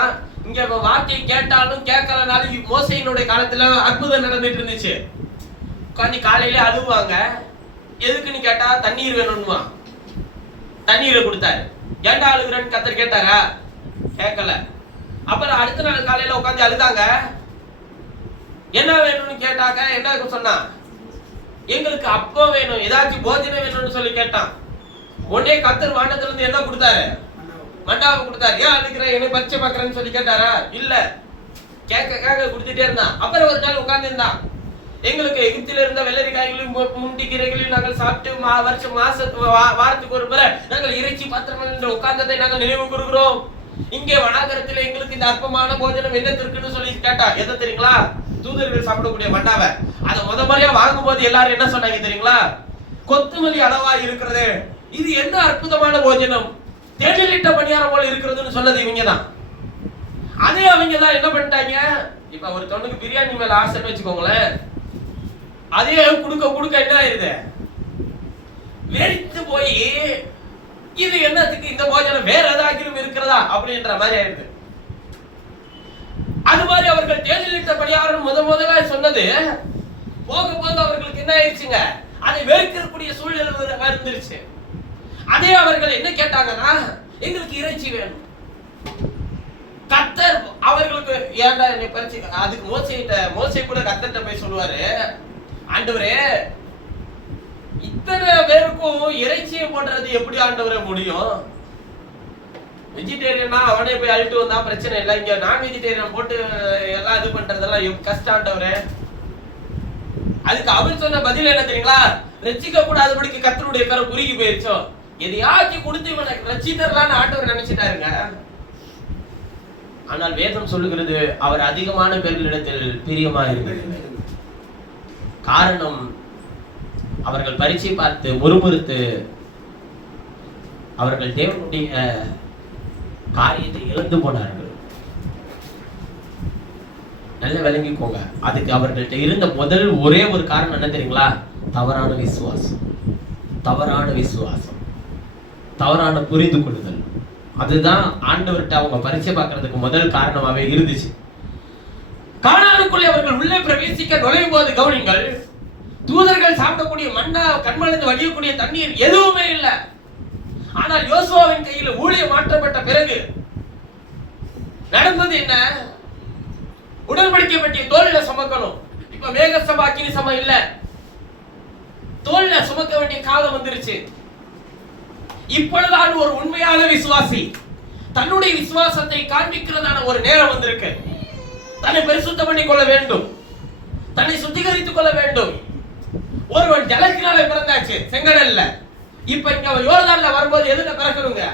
இங்க வார்த்தை கேட்டாலும் கேட்கலனாலும் மோசையினுடைய காலத்துல அற்புதம் நடந்துட்டு இருந்துச்சு. உட்காந்து காலையில அழுவாங்க. எதுக்குன்னு கேட்டா தண்ணீர் வேணும்னுவா. தண்ணீரை கொடுத்தாரு. ஏன்டா அழுகுறன்னு கர்த்தர் கேட்டாரா? கேட்கல. அப்புறம் அடுத்த நாள் காலையில உட்காந்து அழுதாங்க. என்ன வேணும்னு கேட்டாங்க. என்ன சொன்னா? எங்களுக்கு அப்போ வேணும், ஏதாச்சும் போஜனம் வேணும்னு சொல்லி கேட்டான். உடனே கர்த்தர் வானத்துல இருந்து என்ன கொடுத்தாரு? மன்னாவை கொடுத்தாரு. ஏன் அழுகிற, என்ன பரிச்சை பார்க்கறேன்னு சொல்லி கேட்டாரா? இல்ல. கேட்க கொடுத்துட்டே இருந்தான். அப்புறம் ஒரு நாள் உட்கார்ந்து இருந்தான். எங்களுக்கு எகிப்தில இருந்த வெள்ளரிக்காய்களையும் முண்டி கீரைகளையும் நாங்கள் சாப்பிட்டு வாரத்துக்கு ஒரு முறை நாங்கள் இறைச்சி பாத்திரங்கள் என்று உட்கார்ந்ததை நாங்கள் நினைவு கூறுகிறோம். இங்கே வனாந்தரத்தில் எங்களுக்கு இந்த அற்பமான போஜனம் என்ன இருக்குன்னு சொல்லி கேட்டா. எதை தெரியுங்களா? தூதர்கள் சாப்பிடக்கூடிய மன்னாவை. அதை முறையா வாங்கும் போது எல்லாரும் என்ன சொன்னாங்க தெரியுங்களா? கொத்துமல்லி அளவா இருக்கிறது, இது என்ன அற்புதமான போஜனம், தேனிலிட்ட பணியாரம் போல இருக்கிறதுன்னு சொன்னது இவங்கதான். அதே அவங்கதான் என்ன பண்ணிட்டாங்க? இப்ப ஒரு தொண்ணுக்கு பிரியாணி மேல ஆசைன்னு வச்சுக்கோங்களேன், அதே குடுக்க என்ன ஆயிருது? வெறித்து போய் இது என்னத்துக்கு, இந்த போஜனம் வேற ஏதாகிலும் இருக்கிறதா அப்படின்ற மாதிரி ஆயிடுது. அது மாதிரி அவர்கள் தேனிலிட்ட பணியாரம் முதலா சொன்னது போக போக அவர்களுக்கு என்ன ஆயிடுச்சுங்க? அதை வெறுக்கக்கூடிய சூழ்நிலை வந்துருச்சு. அதே அவர்கள் என்ன கேட்டாங்கன்னா, எங்களுக்கு இறைச்சி வேணும். கர்த்தர் அவர்களுக்கு ஏன்டா என்னை பரிச்சு, அதுக்கு மோசே கூட கர்த்தர்ட்ட போய் சொல்லுவாரு, ஆண்டவரே இத்தனை பேருக்கும் இறைச்சியை போடுறது எப்படி ஆண்டவரே முடியும்? வெஜிடேரியனா அவனே போய் அழிட்டு வந்தா பிரச்சனை இல்லை, இங்க நான் வெஜிடேரியன் போட்டு எல்லாம் இது பண்றதெல்லாம் கஷ்டம் ஆண்டவரே. அதுக்கு அவர் சொன்ன பதில் என்ன தெரியுங்களா? ரட்சிக்க கூடாதபடிக்கு கர்த்தருடைய கரம் குறுகி போயிருச்சோ, எதையாச்சும் கொடுத்து இவனை ரட்சித்தரலான்னு ஆண்டவர் நினைச்சிட்டாருங்க. ஆனால் வேதம் சொல்லுகிறது அவர் அதிகமான பேர்களிடத்தில் பிரியமா இருக்கிறது. காரணம், அவர்கள் பரீட்சை பார்த்து முறுமுறுத்து அவர்கள் தேவனுடைய காரியத்தை இழந்து போனார்கள். நல்ல விளங்கிக்கோங்க. அதுக்கு அவர்கள்ட்ட இருந்த முதல் ஒரே ஒரு காரணம் என்ன தெரியுங்களா? தவறான விசுவாசம், தவறான புரிந்து கொள்ளுதல். அதுதான் ஆண்டவர்கிட்ட அவங்க பரீட்சை பார்க்கறதுக்கு முதல் காரணமாவே இருந்துச்சு. கானானுக்குள்ளே அவர்கள் உள்ளே பிரவேசிக்க நுழையும் போது கவனிங்கள், தூதர்கள் சாப்பிடக்கூடிய மன்னா, கண்மலிருந்து வடியக்கூடிய தண்ணீர் எதுவுமே இல்லை. ஆனால் யோசுவாவின் கையில் ஊழியம் மாற்றப்பட்ட பிறகு நடந்தது என்ன? உடன்படிக்கை பற்றிய தோல்ல சுமக்கணும். இப்ப மேக சபை அக்கினி சபை இல்ல, தோல்ல சுமக்க வேண்டிய காலம் வந்துருச்சு. இப்பொழுதான் ஒரு உண்மையான விசுவாசி தன்னுடைய விசுவாசத்தை காண்பிக்கிறதான ஒரு நேரம் வந்திருக்கு. தன்னை பரிசுத்தம் பண்ணிக் கொள்ள வேண்டும், தன்னை சுத்திகரித்துக் கொள்ள வேண்டும். ஒருவன் ஜலத்தினாலே பிறந்தாச்சு செங்கடல்ல, இப்ப இங்க யோர்தான்ல வரும்போது எதுல பிறக்கணுங்க?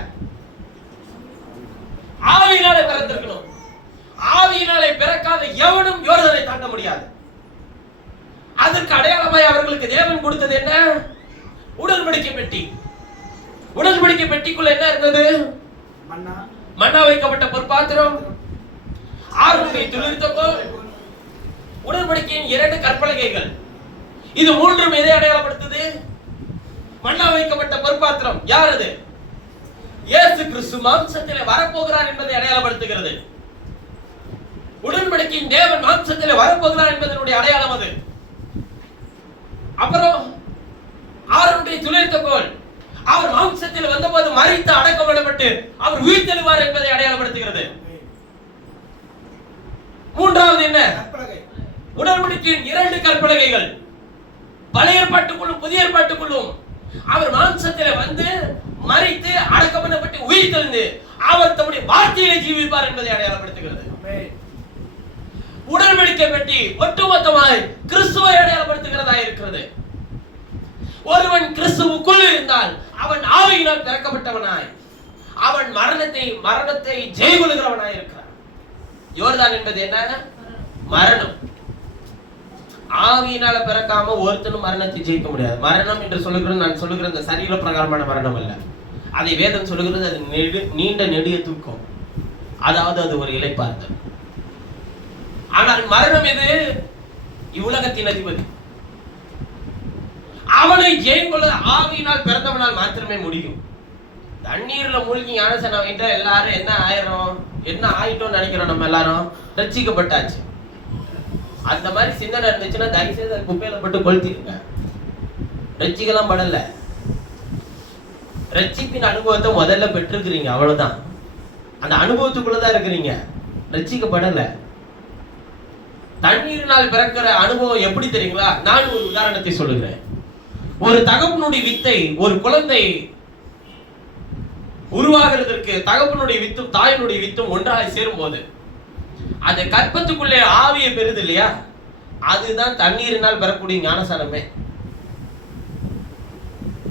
ஆவியினாலே பிறந்திருக்கணும். ஆவியினாலே பிறக்காத எவனும் யோர்தானை தாண்ட முடியாது. அதற்கு அடையாளமாய் அவர்களுக்கு தேவன் கொடுத்தது என்ன? உடன்படிக்கை பெட்டி. உடன்படிக்கை பெட்டிக்குள்ள என்ன இருந்தது? மன்னா வைக்கப்பட்ட பொற்பாத்திரம், ஆரோனுடைய துளிர்த்தக்கோல், உடன்படிக்கையின் 2 கற்பலகைகள். இது மூன்றும் எதை அடையாளப்படுத்துது? மன்னா வைக்கப்பட்ட பொற்பாத்திரம் யார் அது? இயேசு கிறிஸ்து மாம்சத்திலே வரப்போகிறார் என்பதை அடையாளப்படுத்துகிறது. உடன்படிக்கையின் தேவன் மாம்சத்திலே வரப்போகிறார் என்பதனுடைய அடையாளம் அது. அப்புறம் ஆரோனுடைய துளிர்த்தக்கோல், அவர் மாம்சத்தில் வந்தபோது மரித்து அடக்கப்பட்டு அவர் உயிர்த்தெழுவார் என்பதை அடையாளப்படுத்துகிறது. மூன்றாவது என்ன? உடன்படிக்கையின் 2 கற்பலகைகள். பழைய ஏற்பாட்டுக்குள்ளும் புதிய ஏற்பாட்டுக்குள்ளும் அவர் மாம்சத்திலே வந்து மரித்து அடக்கப்பட்டு உயிர்த்தெழுந்து அவர் தம்முடைய வார்த்தையை ஜீவிப்பார் என்பதை அடையாளப்படுத்துகிறது. உடன்படிக்கை பெட்டி ஒட்டுமொத்தமாய் கிறிஸ்துவை அடையாளப்படுத்துகிறதா இருக்கிறது. ஒருவன் கிறிஸ்துவுக்குள் இருந்தால் அவன் ஆவியினால் பிறக்கப்பட்டவனாய், அவன் மரணத்தை ஜெயகொள்கிறவனாய் இருக்கிறான். யோர்தான் என்பது என்ன? மரணம். ஆவியினால பிறக்காம ஒருத்தனும் மரணத்தை ஜெயிக்க முடியாது. மரணம் என்று சொல்லுகிறது, நான் சொல்லுகிற இந்த சரீர பிரகாரமான மரணம் அல்ல. அதை வேதம் சொல்லுகிறது, அது நீண்ட நெடிய தூக்கம், அதாவது அது ஒரு இளைப்பாறுதல். ஆனால் மரணம் எது? இவ்வுலகத்தின் அதிபதி. அவனை ஜெயங்கொள்ள ஆவியினால் பிறந்தவனால் மாத்திரமே முடியும். தண்ணீர்ல மூழ்கி ஞானசனம் ஆயிட்டா எல்லாரும் என்ன ஆயிட்டோம் நினைக்கிறோம். நம்ம எல்லாரும் ரட்சிக்கலாம் படல. ரட்சிப்பின் அனுபவத்தை முதல்ல பெற்றிருக்கிறீங்க, அவ்வளவுதான். அந்த அனுபவத்துக்குள்ளதான் இருக்கிறீங்க, ரட்சிக்கப்படல. தண்ணீரினால் பிறக்கிற அனுபவம் எப்படி தெரியுங்களா? நான் ஒரு உதாரணத்தை சொல்லுகிறேன். ஒரு தகப்பனுடைய வித்தை, ஒரு குழந்தை உருவாகிறதற்கு தகப்பனுடைய வித்தும் தாயினுடைய வித்தும் ஒன்றாக சேரும் போது அது கற்பத்துக்குள்ளே ஆவியை பெறுது இல்லையா? அதுதான் தண்ணீரினால் பெறக்கூடிய ஞானசானமே.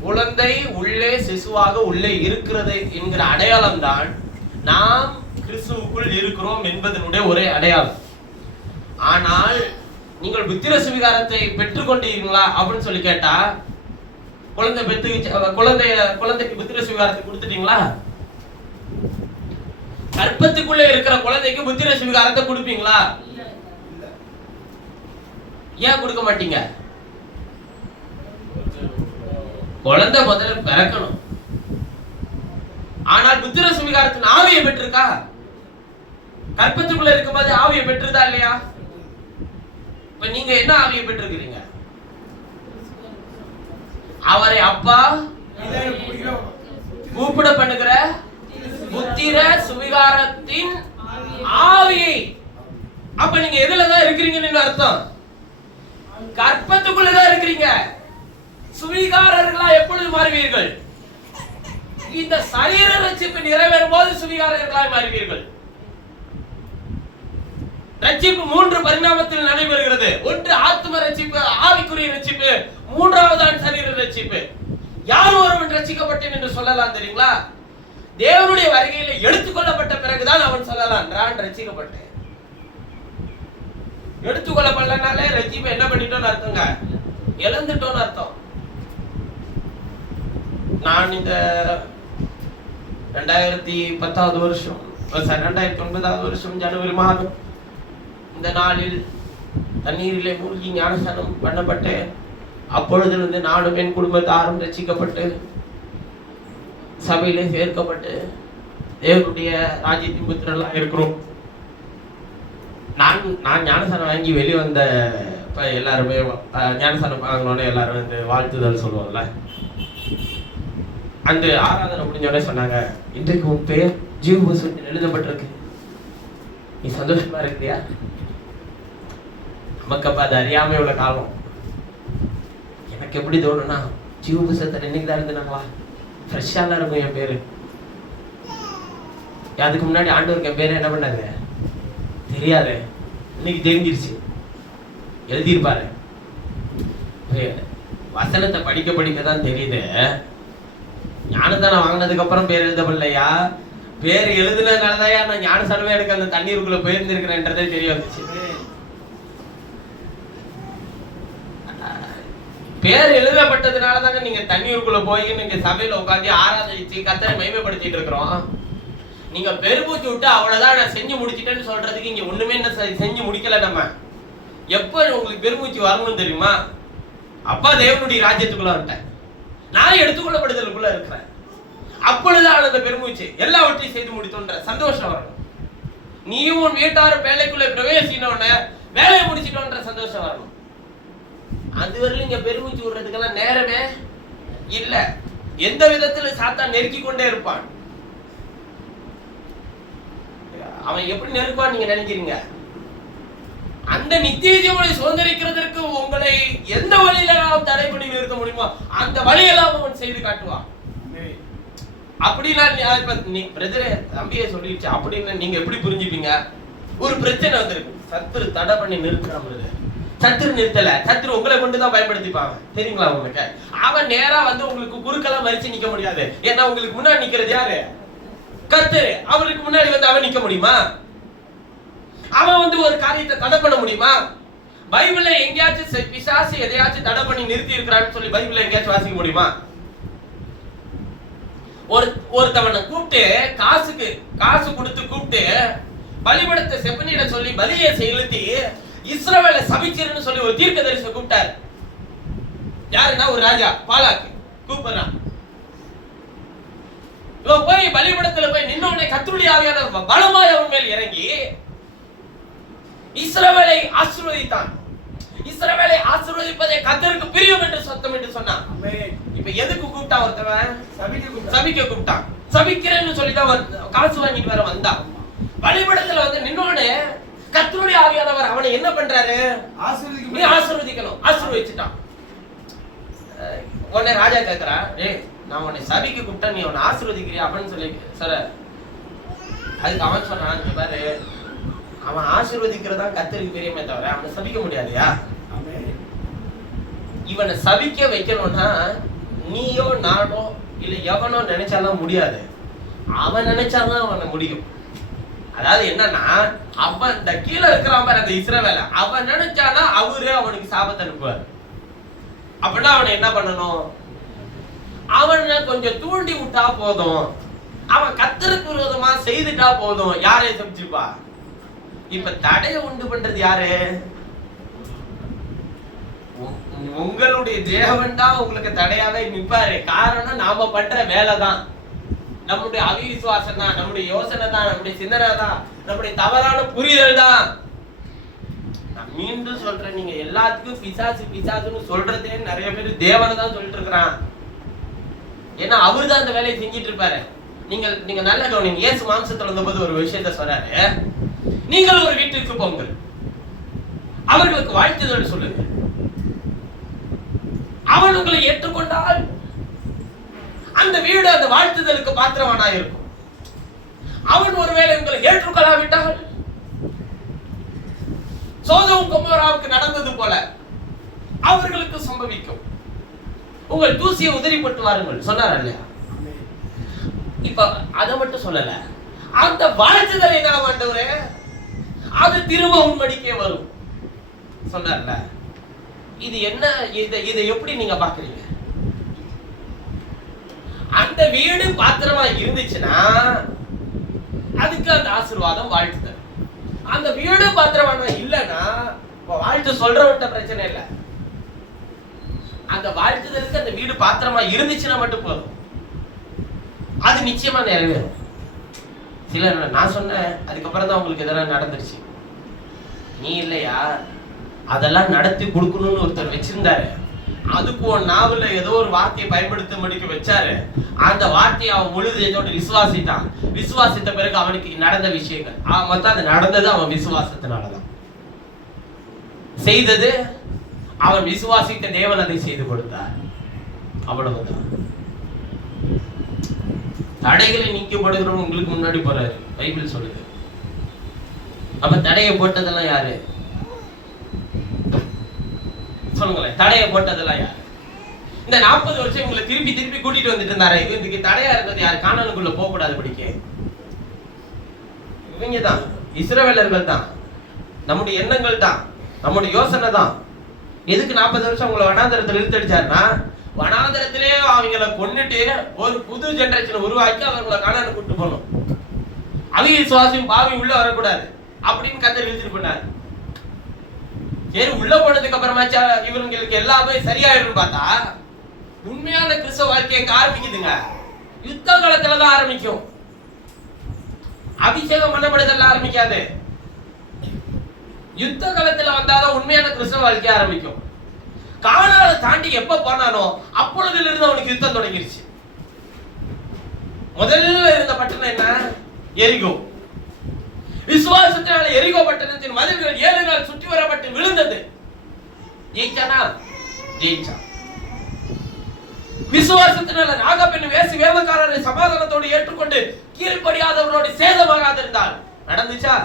குழந்தை உள்ளே சிசுவாக உள்ளே இருக்கிறது என்கிற அடையாளம் தான் நாம் கிறிஸ்துவுக்குள் இருக்கிறோம் என்பதனுடைய ஒரே அடையாளம். ஆனால் நீங்கள் புத்திர சுவிகாரத்தை பெற்றுக்கொண்டீர்களா அப்படின்னு சொல்லி கேட்டா, குழந்தைக்கு புத்திர சுவிகாரத்தை கொடுத்துட்டீங்களா? கற்பத்துக்குள்ளே இருக்கிற குழந்தைக்கு புத்திர சுவிகாரத்தை கொடுப்பீங்களா? ஏன் கொடுக்க மாட்டீங்க? குழந்தை முதல்ல பிறக்கணும். ஆனால் புத்திர சுவிகாரத்தின் ஆவியை பெற்றிருக்கா? கற்பத்துக்குள்ள இருக்கும்போது ஆவியை பெற்றுதா இல்லையா? இப்ப நீங்க என்ன ஆவியை பெற்றிருக்கிறீங்க? அவரை அப்பா கூப்பிட பண்ணுகிற புத்திர சுவிகாரத்தின் ஆவியை. அப்ப நீங்க எதுலதான் இருக்கிறீங்கன்னு அர்த்தம்? கற்பத்துக்குள்ளதான் இருக்கிறீங்க. சுவிகாரர்களா எப்பொழுது மாறுவீர்கள்? இந்த சரீர ரட்சிப்பு நிறைவேறும் போது சுவிகாரர்களாய் மாறுவீர்கள். ரட்சிப்பு 3 பரிணாமத்தில் நடைபெறுகிறது. ஒன்று ஆத்ம ரட்சிப்பு, ஆவிக்குரிய ரட்சிப்பு, மூன்றாவதான் சரீர ரட்சிப்பு. யார் ஒருவன் ரட்சிக்கப்பட்டேன் என்று சொல்லலாம் தெரியுங்களா? தேவனுடைய வருகையில எடுத்துக்கொள்ளப்பட்ட பிறகுதான் அவன் சொல்லலாம், நான் ரட்சிக்கப்பட்டேன். எடுத்துக்கொள்ளப்படலனாலே ரட்சிப்பு என்ன பண்ணிட்டோம்னு அர்த்தங்க, இழந்துட்டோம்னு அர்த்தம். நான் இந்த 2010வது வருஷம் 2009வது வருஷம் ஜனவரி மாதம் இந்த நாளில் தண்ணீரிலே மூழ்கி ஞானஸ்நானம் பண்ணப்பட்டு, அப்பொழுதிலிருந்து நானும் என் குடும்பத்தாரும் ரட்சிக்கப்பட்டு சபையிலே சேர்க்கப்பட்டு தேவனுடைய ராஜ்யத்தின் புத்திரர்களாக இருக்கிறோம். நான் ஞானஸ்நானம் வாங்கி வெளியே வந்த எல்லாருமே ஞானஸ்நானம் வாங்கினோட எல்லாரும் வந்து வாழ்த்துதல் சொல்லுவோம்ல. அந்த ஆராதனை முடிஞ்சோடனே சொன்னாங்க, இன்றைக்கு உன் பேர் ஜீவ புஸ்தகத்தில் எழுதப்பட்டிருக்கு, நீ சந்தோஷமா இருக்கிறியா? நமக்கு அப்ப அது அறியாம உள்ள காலம். எனக்கு எப்படி தோணும்னா, ஜீவ புஸ்தகத்தில் இன்னைக்கு தான் எழுதுனாங்களா, ஃப்ரெஷ்ஷா தான் இருக்கும் என் பேரு. அதுக்கு முன்னாடி ஆண்டவருக்கு என் பேரு என்ன பண்ணாங்க தெரியாது, இன்னைக்கு தெரிஞ்சிருச்சு, எழுதியிருப்பாரு. வசனத்தை படிக்க படிக்க தான் தெரியுது. ஞானதானம் வாங்கினதுக்கு அப்புறம் பேர் எழுதப்படலையா, பேர் எழுதுனதுனாலதான் நான் ஞானசானமே எனக்கு அந்த தண்ணீருக்குள்ள போயிருந்திருக்கிறேன்றதே தெரிய வந்துச்சு. பேர் எழுதப்பட்டதுனாலதாங்க நீங்க தண்ணீருக்குள்ள போய் நீங்க சபையில உட்காந்து ஆராதிச்சு கர்த்தரை மகிமைப்படுத்திட்டு இருக்கிறோம். நீங்க பெருமூச்சு விட்டு அவ்வளவுதான் நான் செஞ்சு முடிச்சிட்டேன்னு சொல்றதுக்கு இங்க ஒண்ணுமே என்ன செஞ்சு முடிக்கல. நம்ம எப்ப உங்களுக்கு பெருமூச்சு வரணும்னு தெரியுமா? அப்பா தேவனுடைய ராஜ்யத்துக்குள்ள வந்துட்டேன், நான் எடுத்துக்கொள்ளப்படுதலுக்குள்ள இருக்கிறேன். அப்பொழுதுதான் அந்த பெருமூச்சு எல்லாவற்றையும் செய்து முடித்தோன்ற சந்தோஷம் வரணும். நீயும் உன் வீட்டாரும் வேலைக்குள்ள பிரவேசினோட வேலையை முடிச்சிட்டோன்ற சந்தோஷம் வரணும். அதுவரையிலும் இங்க பெருமூச்சு விடுறதுக்கெல்லாம் நேரமே இல்ல. எந்த விதத்துல சாத்தான் நெருக்கி கொண்டே இருப்பான். அவன் எப்படி நெருப்பான்னு நீங்க நினைக்கிறீங்க? அந்த நித்திய ஜீவனை சுதந்திரிக்கிறதற்கு உங்களை எந்த வழியில நாம் தடை பண்ணி நிறுத்த முடியுமோ அந்த வழியெல்லாம் அவன் செய்து காட்டுவான். அப்படின்னா நீ பிரதரே தம்பியை சொல்லிடுச்சு அப்படின்னு நீங்க எப்படி புரிஞ்சுப்பீங்க? ஒரு பிரச்சனை வந்திருக்கு, சத்துரு தடை பண்ணி நிறுத்துறான். சத்துரு நிறுத்தல, சத்துரு உங்களை கொண்டுதான் பயன்படுத்திப்பாங்க தெரியுங்களா உங்களுக்கு? அவன் நேரா வந்து உங்களுக்கு குறுக்கெல்லாம் மறிச்சு நிக்க முடியாது. ஏன்னா உங்களுக்கு முன்னாடி நிக்கிறது யாரு? கர்த்தரு. அவருக்கு முன்னாடி வந்து அவன் நிக்க முடியுமா? அவன் வந்து ஒரு காரியத்தை தடை பண்ண முடியுமா? பைபிள்ல எங்கேயாச்சும் பிசாசு எதையாச்சும் தடை பண்ணி நிறுத்தி இருக்கிறான்னு சொல்லி பைபிள்ல எங்கேயாச்சும் வாசிக்க முடியுமா? ஒருத்தவனை கூப்பிட்டு காசு கொடுத்து கூப்பிட்டு பலிபடத்தை செப்பனிட சொல்லி பலியை செலுத்தி இஸ்ரவேலை சபிச்சிருன்னு சொல்லி ஒரு தீர்க்கதரிசியை கூப்பிட்டார். யாருன்னா ஒரு ராஜா பாலாக்கு கூப்பிடுறான். இவன் போய் பலிபடத்துல போய் நின்னவனை கர்த்தருடைய ஆவியானவர் பலமாய் அவன் மேல் இறங்கி இஸ்ரவேலை ஆசீர்வதித்தான். இஸ்ரவேலை ஆசீர்வதிப்பதே கர்த்தருக்கு பிரியம் என்று சத்தம் என்று சொன்னான். ஆமென். இப்ப எதுக்கு கூப்பிட்டான் ஒருத்தவன்? சபிக்க சபிக்க கூப்பிட்டான். சபிக்கிறேன்னு சொல்லிட்டு அவன் காசு வாங்கிட்டு வேற வந்தான். பலிபீடத்துல வந்து நின்னோட கர்த்தருடைய ஆவியானவர் அவனை என்ன பண்றாரு? நீ ஆசீர்வதிக்கணும். ஆசீர்வதிச்சுட்டான். உடனே ராஜா கேக்குறான், டேய் நான் உன்னை சபிக்க கூப்பிட்டா நீ அவனை ஆசீர்வதிக்கிறியா அப்படின்னு சொல்லி சார். அதுக்கு அவன் சொன்னான், பாரு அவன் ஆசீர்வதிக்கிறதா கர்த்தருக்கு பிரியமே தவிர அவனை சபிக்க முடியாதுயா. இவனை சபிக்க வைக்கணும்னா நீயோ நானோ இல்ல எவனோ நினைச்சாலும் முடியாது. அவன் நினைச்சாதான் அவனை முடியும். அதாவது என்னன்னா அவன் இந்த கீழே இருக்கிறான் பாரு அந்த இஸ்ரவேல, அவன் நினைச்சானா அவரே அவனுக்கு சாபத்தை அனுப்புவார். அப்படின்னா அவனை என்ன பண்ணணும்? அவனை கொஞ்சம் தூண்டி விட்டா போதும். அவன் கர்த்தருக்கு விரோதமா செய்துட்டா போதும். யாரை சபிச்சிருப்பா? இப்ப தடையை உண்டு பண்றது யாரு? உங்களுடைய தேவன் தான் உங்களுக்கு தடையாவே நிற்பாரு. காரணம் நாம பண்ற வேலை தான், நம்முடைய அவிசுவாசம் தான், நம்முடைய யோசனை தான், நம்முடைய சிந்தனை தான், நம்முடைய தவறான புரிதல் தான். நான் மீண்டும் சொல்றேன், நீங்க எல்லாத்துக்கும் பிசாசு பிசாசுன்னு சொல்றதே நிறைய பேர் தேவனை தான் சொல்லிட்டு இருக்கிறான். ஏன்னா அவரு தான் அந்த வேலையை செஞ்சிட்டு இருப்பாரு. நீங்க நல்ல கவனிங்க. இயேசு மாம்சத்துல வந்தபோது ஒரு விஷயத்த சொல்றாரு, நீங்கள் ஒரு வீட்டிற்கு போங்கள், அவர்களுக்கு வாழ்த்துதல் சொல்லுங்க. அவன் உங்களை ஏற்றுக்கொண்டால் அந்த வீடு அந்த வாழ்த்துதலுக்கு பாத்திரமானா இருக்கும். அவன் ஒருவேளை உங்களை ஏற்றுக்கொள்ளாவிட்டால் சோதோம் கொமோராவுக்கு நடந்தது போல அவர்களுக்கு சம்பவிக்கும். உங்கள் தூசியை உதறிப்பட்டு வாருங்கள் சொன்னார் இல்லையா? இப்ப அதை மட்டும் சொல்லல, அந்த வாழ்த்துதல் என்ன ஆண்டவரே அது திரும்ப உண்மடிக்கே வரும் சொன்னார்ல. இது என்ன? இதை எப்படி நீங்க பாக்குறீங்க? அந்த வீடு பாத்திரமா இருந்துச்சுன்னா அதுக்கு அந்த ஆசீர்வாதம் வாழ்த்துதல். அந்த வீடு பாத்திரமா இல்லைன்னா வாழ்த்து சொல்றவன்ட்ட பிரச்சனை இல்லை. அந்த வாழ்த்துதலுக்கு அந்த வீடு பாத்திரமா இருந்துச்சுன்னா மட்டும் போதும், அது நிச்சயமா நிறைவேறும். சில நான் சொன்னேன், அதுக்கப்புறம் தான் உங்களுக்கு இதெல்லாம் நடந்துருச்சு. நீ இல்லையா அதெல்லாம் நடத்தி கொடுக்கணும்னு ஒருத்தர் வச்சிருந்தாரு. அதுக்கு ஒரு நாவல ஏதோ ஒரு வார்த்தையை பயன்படுத்த வச்சாரு. அந்த வார்த்தையை அவன் முழுதையோடு விசுவாசித்தான். விசுவாசித்த பிறகு அவனுக்கு நடந்த விஷயங்கள் மொத்தம் அது நடந்தது அவன் விசுவாசத்தினாலதான் செய்தது. அவன் விசுவாசித்த தேவன் அதை செய்து கொடுத்தார். அவ்வளவுதான். தடைகளை நீக்கப்படுகிறவங்க உங்களுக்கு முன்னாடி போறாரு, பைபிள் சொல்லுது. அப்ப தடையை போட்டதெல்லாம் யாரு? சொல்லுங்களேன். தடையை போட்டதெல்லாம் யாரு? இந்த 40 வருஷம் உங்களை திருப்பி திருப்பி கூட்டிட்டு வந்துட்டு இருந்தாரு. இதுக்கு தடையா இருந்தது யாரு? கானானுக்குள்ள போக கூடாது படிக்க இவங்க தான், இஸ்ரவேலர்கள் தான், நம்முடைய எண்ணங்கள் தான், நம்முடைய யோசனை தான். எதுக்கு 40 வருஷம் உங்களை வனாந்தரத்தில் இழுத்தடிச்சாருன்னா, வனாந்தரத்திலே அவங்களை கொன்னுட்டு ஒரு புது ஜெனரேஷனை உருவாக்கி அவர்களை கானானுக்கு கூட்டு போகணும். அவங்க சுவாசியும் பாவி உள்ள வரக்கூடாது அப்படின்னு கர்த்தர் இழுத்துட்டு போனார். சரி, உள்ள போனதுக்கு அப்புறமாச்சா இவங்களுக்கு எல்லாமே சரியாயிடும் பார்த்தா உண்மையான கிறிஸ்தவ வாழ்க்கை எங்க ஆரம்பிக்குதுங்க? யுத்த காலத்துலதான் ஆரம்பிக்கும். அபிஷேகம் பண்ணப்படுதெல்லாம் ஆரம்பிக்காது. யுத்த காலத்துல வந்தாதான் உண்மையான கிறிஸ்தவ வாழ்க்கை ஆரம்பிக்கும். கானானை தாண்டி எப்ப போனானோ அப்பொழுதுல இருந்து அவனுக்கு யுத்தம் தொடங்கிருச்சு. முதல்ல இருந்த பட்டணம் என்ன? எரிகோ. விசுவாசத்தினால எரிகோ பட்டணத்தின் மதில்கள் 7 நாள் சுற்றி வரப்பட்டு விழுந்தது. ஜெயிச்சானா? ஜெயிச்சான். விசுவாசத்தினால நாகப்பெண் வேசி வேவக்காரரை சமாதானத்தோடு ஏற்றுக்கொண்டு கீழ்ப்படியாதவர்களோடு சேதமாகாது இருந்தால் நடந்துச்சா?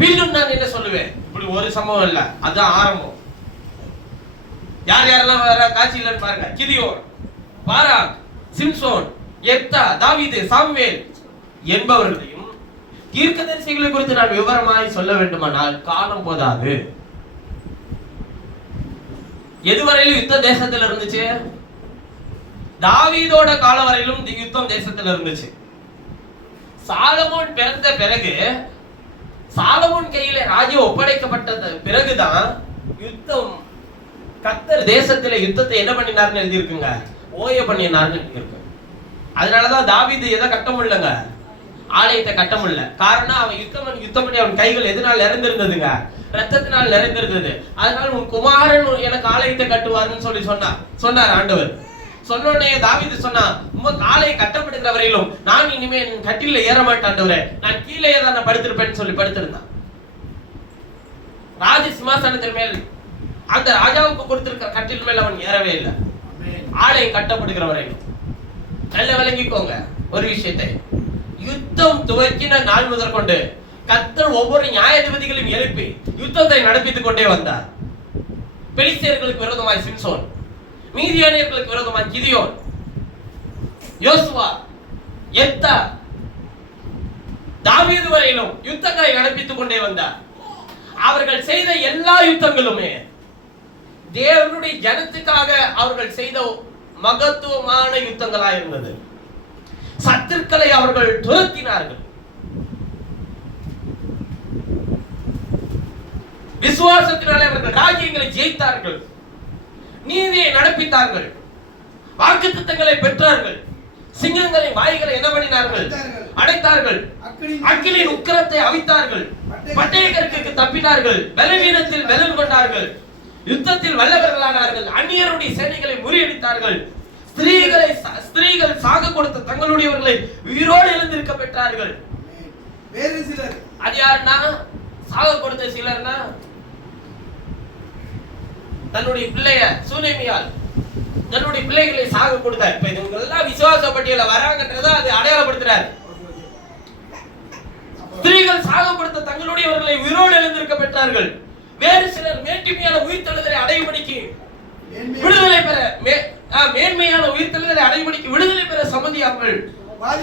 பின்னும் நான் என்ன சொல்லுவேன், இப்படி ஒரு சம்பவம் இல்ல, அதுதான் ஆரம்பம். யார் யாரெல்லாம் வர காட்சியில பாருங்க. கிதியோன், பாராக், சிம்சோன், எப்தா, தாவீது, சாமுவேல் என்பவர்களையும் தீர்க்கதரிசிகளை குறித்து நான் விவரமாய் சொல்ல வேண்டுமானால் காலம் போதாது. எதுவரையிலும் யுத்தம் தேசத்துல இருந்துச்சு? தாவீதோட காலம் வரையிலும் யுத்தம் தேசத்துல இருந்துச்சு. சாலமோன் பிறந்த பிறகு, சாலமோன் கையில ராஜ்யம் ஒப்படைக்கப்பட்டது பிறகுதான் யுத்தம். கர்த்தர் தேசத்துல யுத்தத்தை என்ன பண்ணினார்னு எழுதியிருக்குங்க, ஓய பண்ணினார்னு எழுதியிருக்கு. அதனாலதான் தாவீது எதை கட்ட முடியலங்க, ஆலயத்தை கட்ட முடியல. காரணம் அவன் யுத்தம் பண்ணி அவன் கைகள் எதனால இறந்திருந்ததுங்க, ரத்தத்தினால் நிறைந்திருந்தது. அதனால உன் குமாரன் எனக்கு ஆலயத்தை கட்டுவார்னு சொன்னார் ஆண்டவர். சொன்னோடனே தாவீது சொன்னா, உமக்கு ஆலயம் கட்டப்படுகிற வரையிலும் நான் இனிமே என் கட்டில ஏற மாட்டேன் ஆண்டவரே, நான் கீழே தான் படுத்திருப்பேன்னு சொல்லி படுத்திருந்தான். ராஜ சிம்மாசனத்தின் மேல் அந்த ராஜாவுக்கு கொடுத்திருக்கிற கட்டில் மேல் அவன் ஏறவே இல்லை. ஆலயம் கட்டப்படுகிற வரையிலும். நல்ல விளங்கிக்கோங்க ஒரு விஷயத்தை, யுத்தம் துவக்கின நாள் முதற்கொண்டு கர்த்தர் ஒவ்வொரு நியாயாதிபதிகளையும் எழுப்பி யுத்தத்தை நடப்பித்துக் கொண்டே வந்தார். பெலிஸ்தியர்களுக்கு விரோதமாய் சிம்சோன், மீதியானியர்களுக்கு விரோதமாய் கிதியோன், யோசுவா, எப்தா, தாவீது வரையிலும் யுத்தங்களை நடப்பித்துக் கொண்டே வந்தார். அவர்கள் செய்த எல்லா யுத்தங்களுமே தேவனுடைய ஜனத்துக்காக அவர்கள் செய்த மகத்துவமான யுத்தங்களாக இருந்தது. சத்துருக்களை அவர்கள் துரத்தினார்கள். விசுவாசத்தினாலே அவர்கள் ராஜ்யங்களை ஜெயித்தார்கள், நீதியை நடப்பித்தார்கள், வாக்குத்தத்தங்களை பெற்றார்கள், சிங்கங்களின் வாய்களை என்ன பண்ணினார்கள்? அடைத்தார்கள். அக்கினியின் உக்கிரத்தை அவித்தார்கள், பட்டயக்கருக்கு தப்பினார்கள், பலவீனத்தில் பலன் கொண்டார்கள், யுத்தத்தில் வல்லவர்களானார்கள், அந்நியருடைய சேனைகளை முறியடித்தார்கள், ஸ்திரீகள் சாக கொடுத்த தங்களுடையவர்களை உயிரோடு எழுந்திருக்க பெற்றார்கள். வேறு சிலர், அது யாருன்னா சாக கொடுத்த சிலர்னா தன்னுடைய பிள்ளைய சூனேமியால் தன்னுடைய பிள்ளைகளை சாக கொடுத்தார். இப்ப இவங்க எல்லாம் விசுவாச பட்டியல வராங்கன்றத அது அடையாளப்படுத்துறாரு. ஸ்திரீகள் சாக கொடுத்த தங்களுடையவர்களை உயிரோடு எழுந்திருக்க பெற்றார்கள். வேறு சிலர் மேன்மையான உயிர்த்தெழுதலை அடையும்படிக்கு விடுதலை பெற மேன்மையான உயிர்த்தெழுதலை அடையும்படிக்கு விடுதலை பெற சம்மதியார்கள்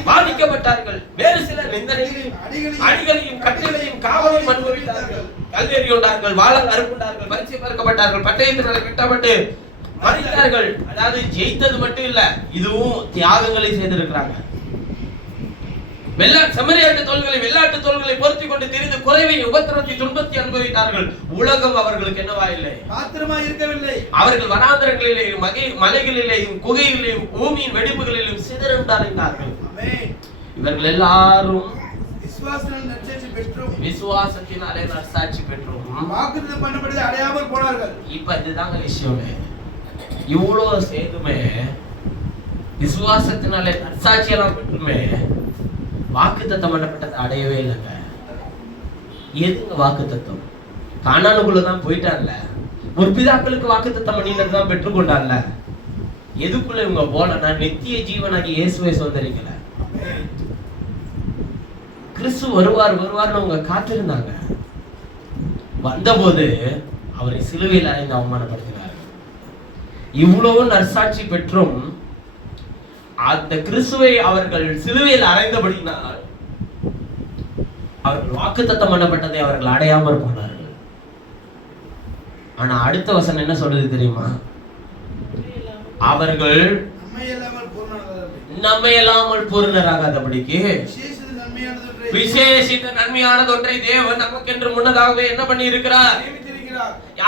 பாதிக்கப்பட்டார்கள். வேறு சிலர் அடிகளையும் கட்டளையும் காவலையும் அனுபவித்தார்கள், கல்வேறி கொண்டார்கள், வாழல் அறுப்புண்டார்கள், பரிசை பார்க்கப்பட்டார்கள், பட்டயத்தினால் வெட்டப்பட்டு மறித்தார்கள். அதாவது ஜெயித்தது மட்டும் இல்ல, இதுவும் தியாகங்களை செய்திருக்கிறாங்க. செம்மறியாட்டு தோள்களை பொருத்தி கொண்டு திரிந்து குறைவை உபத்திரத்தை துன்பத்தை அனுபவித்தார்கள். உலகம் அவர்களுக்கு என்னவா இல்லை, மாத்திரமாய் இருக்கவில்லை. அவர்கள் வனாந்தரங்களிலேயும் மலைகளிலேயும் குகைகளிலேயும் பூமியின் வெடிப்புகளிலும் சிதறண்டார்கள். இவர்கள் எல்லாரும் விசுவாசத்தினாலே நற்சாட்சி பெற்றோம், வாக்குத்தத்தம் பண்ணப்பட்டதை அடையாமல் போனார்கள். இப்ப இதுதாங்க விஷயமே. இவ்வளவு செய்துமே விசுவாசத்தினாலே நற்சாட்சி எல்லாம் பெற்றுமே வாக்குத்தத்தம் பண்ணப்பட்டதை அடையவே இல்லைங்க. எதுங்க வாக்குத்தத்தம்? கானானுக்குள்ளதான் போயிட்டான்ல, முற்பிதாக்களுக்கு வாக்குத்தத்தம் பண்ணினதுதான் பெற்றுக்கொண்டான்ல. எதுக்குள்ள இவங்க போலன்னா நித்திய ஜீவனாகி இயேசுவை சொந்தரிக்கல. கிறிஸ்து வருவார்னு அவங்க காத்திருந்தாங்க. வந்தபோது அவரை சிலுவையில் அறைந்து அவமானப்படுத்தினார். இவ்வளவு நற்சாட்சி பெற்றும் அந்த கிறிஸ்துவை அவர்கள் சிலுவையில் அறைந்தபடினால் அவர்கள் வாக்குத்தத்தம் பண்ணப்பட்டதை அவர்கள் அடையாமல் போனார்கள். ஆனா அடுத்த வசனம் என்ன சொல்றது தெரியுமா? அவர்கள் நம்மையல்லாமல் பூரணராகாதபடிக்கு விசேஷித்த நன்மையானது ஒன்றை தேவன் நமக்கென்று முன்னதாகவே என்ன பண்ணி இருக்கிறார்?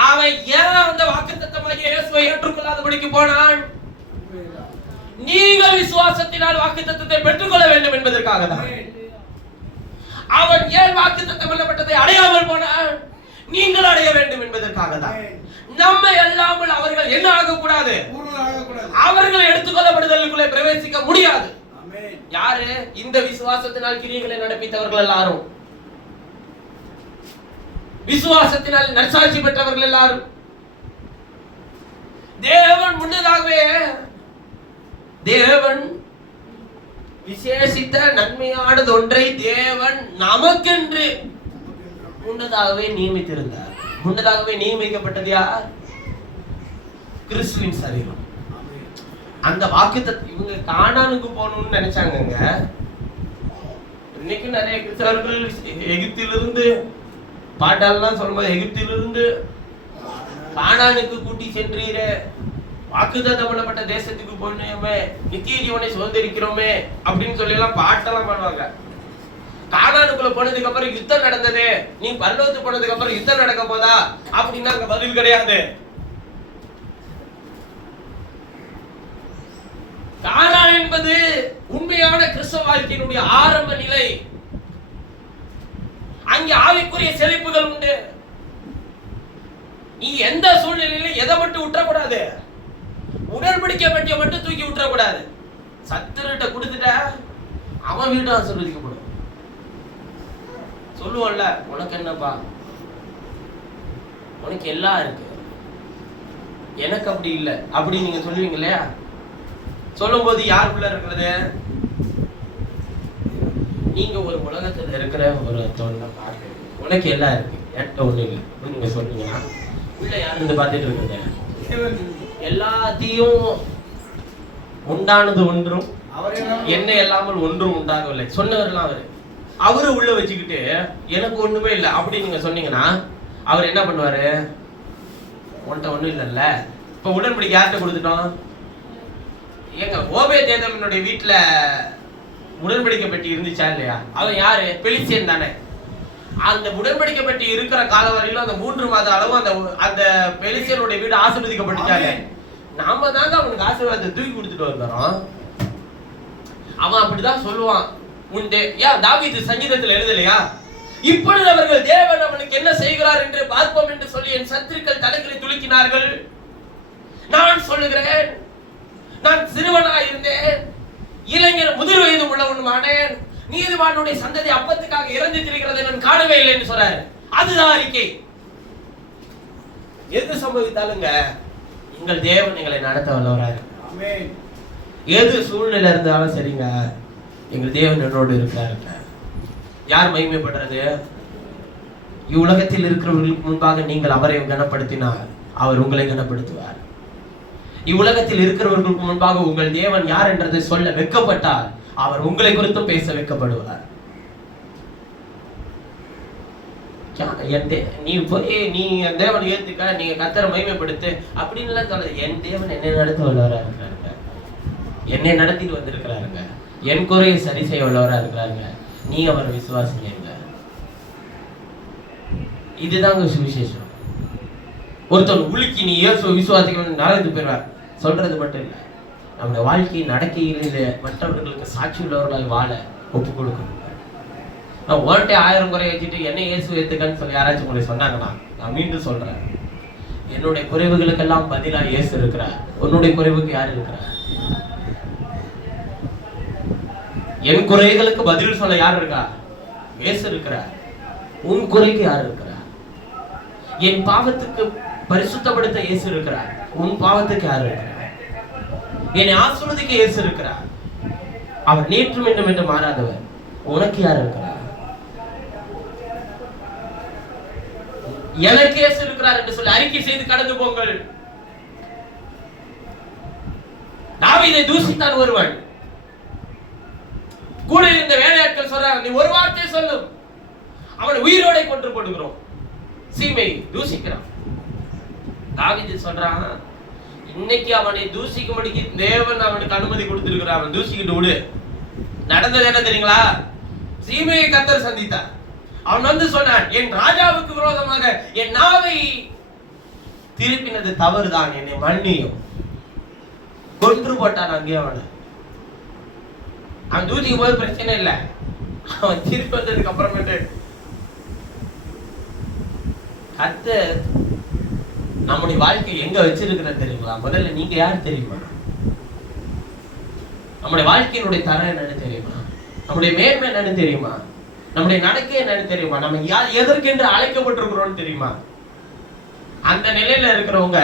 அவன் ஏன் அந்த வாக்குத்தத்தமாகிய இயேசுவை ஏற்றுக்கொள்ளாதபடிக்கு போனான்? நீங்கள் விசுவாசத்தினால் வாக்குத்தத்தத்தை பெற்றுக்கொள்ள வேண்டும் என்பதற்காக தான். அவன் ஏன் வாக்குத்தத்தம் பண்ணப்பட்டதை அடையாமல் போனான்? நீங்கள் அடைய வேண்டும் என்பதற்காக தான். நம்மை அல்லாமல் அவர்கள் என்ன ஆகக்கூடாது? அவர்கள் எடுத்துக்கொள்ளப்படுதலுக்குள்ளே பிரவேசிக்க முடியாது. யாரு? இந்த விசுவாசத்தினால் கிரியைகளை நடப்பித்தவர்கள் எல்லாரும், விசுவாசத்தினால் நற்சாட்சி பெற்றவர்கள் எல்லாரும். தேவன் முன்னதாகவே தேவன் விசேஷித்த நன்மையானது ஒன்றை தேவன் நமக்கென்று முன்னதாகவே நியமித்திருந்தார். முன்னதாகவே நியமிக்கப்பட்டது யார்? கிறிஸ்துவின் சரீரம். அந்த வாக்குத்தத்தம் இவங்க கானானுக்கு போகணும்னு நினைச்சாங்க. இன்னைக்கு நிறைய கிறிஸ்தவர்கள் எகிப்திலிருந்து பாட்டாளெல்லாம் சொல்லும்போது எகிப்திலிருந்து கானானுக்கு கூட்டி சென்றீரே, வாக்குத்தத்தம் பண்ணப்பட்ட தேசத்துக்கு போனோமே, நித்திய ஜீவனை சுதந்திரிக்கிறோமே அப்படின்னு சொல்லி எல்லாம் பாட்டெல்லாம் பண்ணுவாங்க. கானானுக்குள்ள போனதுக்கு அப்புறம் யுத்தம் நடந்தது, நீ பரலோகத்துக்கு போனதுக்கு அப்புறம் யுத்தம் நடக்க போதா அப்படின்னா அங்க பதில் கிடையாது. கானான் என்பது உண்மையான கிறிஸ்தவ வாழ்க்கையினுடைய ஆரம்ப நிலை. அங்கே ஆவிக்குரிய செழிப்புகள் உண்டு. நீ எந்த சூழ்நிலையிலும் எதை மட்டும் விட்டுறக்கூடாது, உடன்படிக்கை பெட்டியை மட்டும் தூக்கி விட்டுறக்கூடாது. சத்துருட்ட கொடுத்துட்ட அவன் வீடு ஆசீர்வதிக்கப்படும். சொல்லுவோம்ல, உனக்கு என்னப்பா, உனக்கு எல்லாம் இருக்கு, எனக்கு அப்படி இல்லை அப்படி நீங்க சொல்லுவீங்க இல்லையா? சொல்லும் போது யாருக்குள்ள இருக்கிறது? நீங்க ஒரு உலகத்துல இருக்கிற ஒரு தோல்ல பாருங்க, உனக்கு எல்லாம் இருக்கு, என்கிட்ட ஒண்ணு இல்லை நீங்க சொல்றீங்கன்னா உள்ள யாரு பார்த்துட்டு இருக்கிறது? எல்லாத்தையும் உண்டானது ஒன்றும் என்ன இல்லாமல் ஒன்றும் உண்டாகவில்லை சொன்னவரெல்லாம் அவரு உள்ள வச்சுக்கிட்டு எனக்கு ஒண்ணுமே இல்லை அப்படி நீங்க சொன்னீங்கன்னா அவர் என்ன பண்ணுவாரு? உன்கிட்ட ஒண்ணும் இல்லைல்ல. இப்ப உடன்படிக்கை யார்கிட்ட கொடுத்துட்டோம்? எங்க ஓபேதேதோமினுடைய வீட்டுல உடன்படிக்கை பெட்டி இருந்துச்சா இல்லையா? அவன் யாரு? பெலிஸ்தியன் தானே. அந்த உடன்படிக்கை பெட்டி இருக்கிற கால வரையிலும் அந்த 3 மாத அளவு அந்த பெலிஸ்தியனுடைய வீடு ஆசீர்வதிக்கப்பட்டுச்சாங்க. நாம தாங்க அவனுக்கு ஆசீர்வாதத்தை தூக்கி கொடுத்துட்டு வந்தோம். அவன் அப்படிதான் சொல்லுவான். உண்டு ஏன் தாவீது சங்கீதத்தில் எழுதலையா? இப்பொழுது அவர்கள் தேவன் அவனுக்கு என்ன செய்கிறார் என்று பார்ப்போம் என்று சொல்லி என் சத்துருக்கள் தலைகளை துலுக்கினார்கள். நான் சொல்லுகிறேன், நான் சிறுவனாய் இருந்தேன், இளைஞர் முதிர் வயது உள்ளவனுமானேன், நீதிமானுடைய சந்ததி அப்பத்துக்காக இறந்து திரிகிறதை நான் காணவே இல்லை என்று சொல்றாரு. அதுதான் அறிக்கை. எது சம்பவித்தாலுங்க எங்கள் தேவன் எங்களை நடத்த வல்லவராக இருக்கிறார். எது சூழ்நிலை இருந்தாலும் சரிங்க, எங்கள் தேவன் என்னோடு இருக்கிறாருங்க. யார் மகிமைப்படுறது? இவ்வுலகத்தில் இருக்கிறவர்களுக்கு முன்பாக நீங்கள் அவரை கனப்படுத்தினார், அவர் உங்களை கனப்படுத்துவார். இவ்வுலகத்தில் இருக்கிறவர்களுக்கு முன்பாக உங்கள் தேவன் யார் என்றதை சொல்ல வெட்கப்பட்டால் அவர் உங்களை குறித்தும் பேச வைக்கப்படுவார். நீ போய் நீ என் தேவன் ஏத்துக்க, நீங்க கர்த்தரை மகிமைப்படுத்து அப்படின்னு சொல்ல. என் தேவன் என்னை நடத்த வல்லவரா இருக்கிறாருங்க, என்னை நடத்திட்டு வந்திருக்கிறாருங்க, என் குறையை சரி செய்ய வல்லவரா இருக்கிறாருங்க. நீ அவரை விசுவாசிங்க. இதுதாங்க சுவிசேஷம். ஒருத்தன் உலுக்கி நீ இயேசுவை விசுவாசிக்கணும்னு நடந்து போயிடுவார் சொல்றது மட்டும் இல்லை, நம்முடைய வாழ்க்கை நடக்கையிலே மற்றவர்களுக்கு சாட்சி உள்ளவர்களால் வாழ ஒப்பு கொடுக்கணும். நான் ஓன்ட்டே 1000 குறை வச்சுட்டு என்ன இயேசு ஏத்துக்கன்னு சொல்லி யாராச்சும் உங்களை சொன்னாங்கன்னா நான் மீண்டும் சொல்றேன், என்னுடைய குறைவுகளுக்கெல்லாம் பதிலா இயேசு இருக்கிறார். உன்னுடைய குறைவுக்கு யார் இருக்கிறார்? என் குறைகளுக்கு பதில் சொல்ல யார் இருக்கா? இயேசு இருக்கிறார். உன் குறைக்கு யார் இருக்கிறார்? என் பாவத்துக்கு பரிசுத்தப்படுத்த இயேசு இருக்கிறார். உன் பாவத்துக்கு யார் இருக்கிறார்? என்னை ஆசீர்வதிக்க இயேசு இருக்கிறார். அவர் நேற்றும் என்றும் என்று மாறாதவர். உனக்கு யார் இருக்கிறார்? எனக்கு இயேசு இருக்கிறார் என்று சொல்லி அறிக்கை செய்து கடந்து போங்கள். தாவீதை தூசித்தான் ஒருவன். கூட இருந்த வேலையாட்கள் சொல்றாங்க, நீ ஒரு வார்த்தை சொல்லும், அவனை உயிரோட கொன்று போடுகிறோம். சீமை தூசிக்கிறான். தாவீது சொல்றான், இன்னைக்கு அவனை தூசிக்கும்படிக்கு தேவன் அவனுக்கு அனுமதி கொடுத்திருக்கிறான், அவன் தூசிக்கிட்டு விடு. நடந்தது என்ன தெரியுங்களா? சீமையை கர்த்தர் சந்தித்தார். அவன் வந்து சொன்னான், என் ராஜாவுக்கு விரோதமாக என் நாவை திருப்பினது தவறுதான், என்னை மன்னியும். கொன்று போட்டான் அங்கே அவனை. அவன் தூசிக்கும் போது பிரச்சனை இல்லை, அவன் திருப்பி வந்ததுக்கு அப்புறமேட்டு கர்த்தர் நம்முடைய வாழ்க்கை எங்க வச்சிருக்கிற தெரியுங்களா? முதல்ல நீங்க யார் தெரியுமா? நம்முடைய வாழ்க்கையினுடைய தரம் என்னன்னு தெரியுமா? நம்முடைய மேன்மை என்னன்னு தெரியுமா? நம்முடைய நடக்கை என்னன்னு தெரியுமா? நம்ம யார் எதற்கென்று அழைக்கப்பட்டிருக்கிறோம் தெரியுமா? அந்த நிலையில இருக்கிறவங்க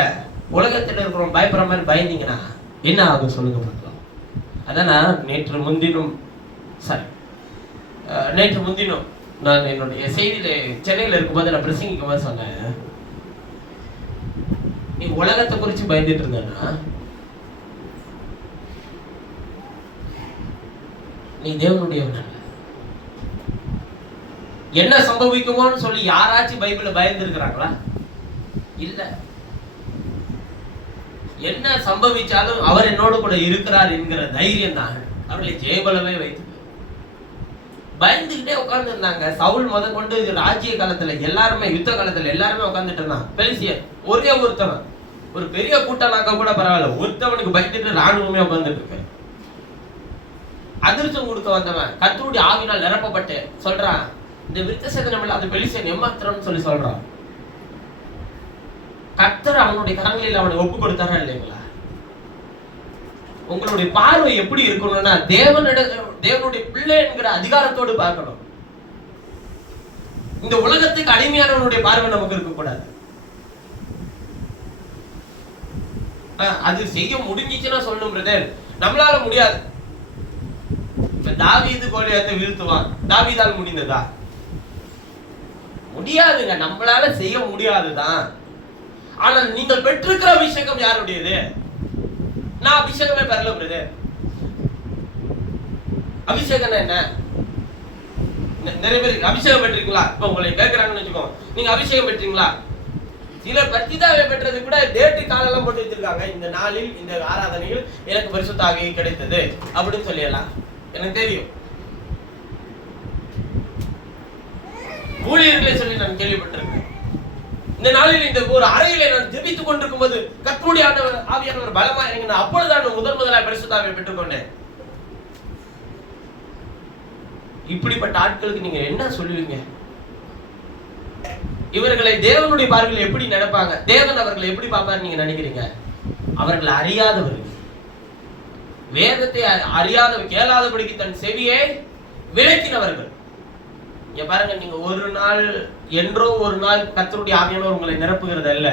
உலகத்தில் இருக்கிறவங்க பயப்படுற மாதிரி பயந்தீங்கன்னா என்ன ஆகும் சொல்லுங்க பார்க்கலாம். அதான் நேற்று முன்தினம் நான் என்னுடைய செய்தியில சென்னையில இருக்கும்போது நான் பிரசங்கிக்கும் போது சொன்னேன், நீ உலகத்தை குறிச்சு பயந்துட்டு இருந்தேன்னா நீ தேவனுடையவன் அல்ல. என்ன சம்பவிக்குமோன்னு சொல்லி யாராச்சும் பைபிள்ல பயந்து இருக்கிறாங்களா? இல்ல. என்ன சம்பவிச்சாலும் அவர் என்னோட கூட இருக்கிறார் என்கிற தைரியம் தான் அவர்களை ஜெயபலமே வைத்து பயந்துகிட்டே உட்கார்ந்து இருந்தாங்க. சவுல் முத கொண்டு ராஜ்ய காலத்துல எல்லாருமே யுத்த காலத்துல எல்லாருமே உட்கார்ந்துட்டு இருந்தான். பெலிஸ்தியன் ஒரே ஒருத்தவன், ஒரு பெரிய கூட்டமாக்க கூட பரவாயில்ல, ஒருத்தவனுக்கு பயந்துட்டு ராணுவமே உட்கார்ந்துட்டு இருக்கு. அதிர்ஷ்டம் கொடுக்க வந்தவன் கர்த்தருடைய ஆவினால் நிரப்பப்பட்டு சொல்றான், இந்த விருத்த சேதனம் இல்லாத பெலிஸ்தியன் எம்மாத்திரம்னு சொல்லி சொல்றான். கர்த்தர் அவனுடைய கரங்களில் அவனை ஒப்பு கொடுத்தாரா இல்லைங்களா? உங்களுடைய பார்வை எப்படி இருக்கணும்னா தேவனுடைய பிள்ளை என்கிற அதிகாரத்தோடு பார்க்கணும். இந்த உலகத்துக்கு அடிமையானவனுடைய பார்வை நமக்கு இருக்கக்கூடாது. அது செய்ய முடிஞ்சிச்சுன்னா சொல்லணும் பிரதர், நம்மளால முடியாது. இப்ப தாவீது கோலியாத்தை வீழ்த்துவான், தாவீதால் முடிந்ததா? முடியாதுங்க, நம்மளால செய்ய முடியாதுதான். ஆனால் நீங்கள் பெற்றிருக்கிற அபிஷேகம் யாருடையது? நான் அபிஷேகமே பெறல பிரதர். அபிஷேகம் என்ன? நிறைய பேர் அபிஷேகம் பெற்றீங்களா? இப்ப உங்களை கேட்கிறாங்கன்னு வச்சுக்கோங்க, நீங்க அபிஷேகம் பெற்றீங்களா? சிலர் பரிசுத்தாவியை பெற்றது கூட டேட்டு காலெல்லாம் போட்டு வச்சிருக்காங்க. இந்த நாளில் இந்த ஆராதனையில் எனக்கு பரிசுத்த ஆவியை கிடைத்தது அப்படின்னு சொல்லிடலாம். எனக்கு தெரியும், ஊழியர்களை சொல்லி நான் கேள்விப்பட்டிருக்கேன். இந்த நாளில் இந்த ஒரு அறையில நான் ஜெபித்துக் கொண்டிருக்கும் போது கர்த்தருடைய ஆவியானவர் பலமா இறங்கினார். அப்பொழுது முதலாக பரிசுத்த ஆவியை பெற்றுக்கொண்டேன். இப்படிப்பட்ட ஆட்களுக்கு நீங்க என்ன சொல்லுவீங்க? இவர்களை தேவனுடைய பார்வையில் எப்படி நடப்பாங்க? தேவன் அவர்களை எப்படி பார்ப்பாரு நீங்க நினைக்கிறீங்க? அவர்கள் அறியாதவர்கள், வேதத்தை கேளாதபடிக்கு தன் செவியை விலக்கினவர்கள். இங்க பாருங்க, நீங்க ஒரு நாள் என்றோ ஒரு நாள் கர்த்தருடைய ஆவியானவர் உங்களை நிரப்புகிறது அல்ல.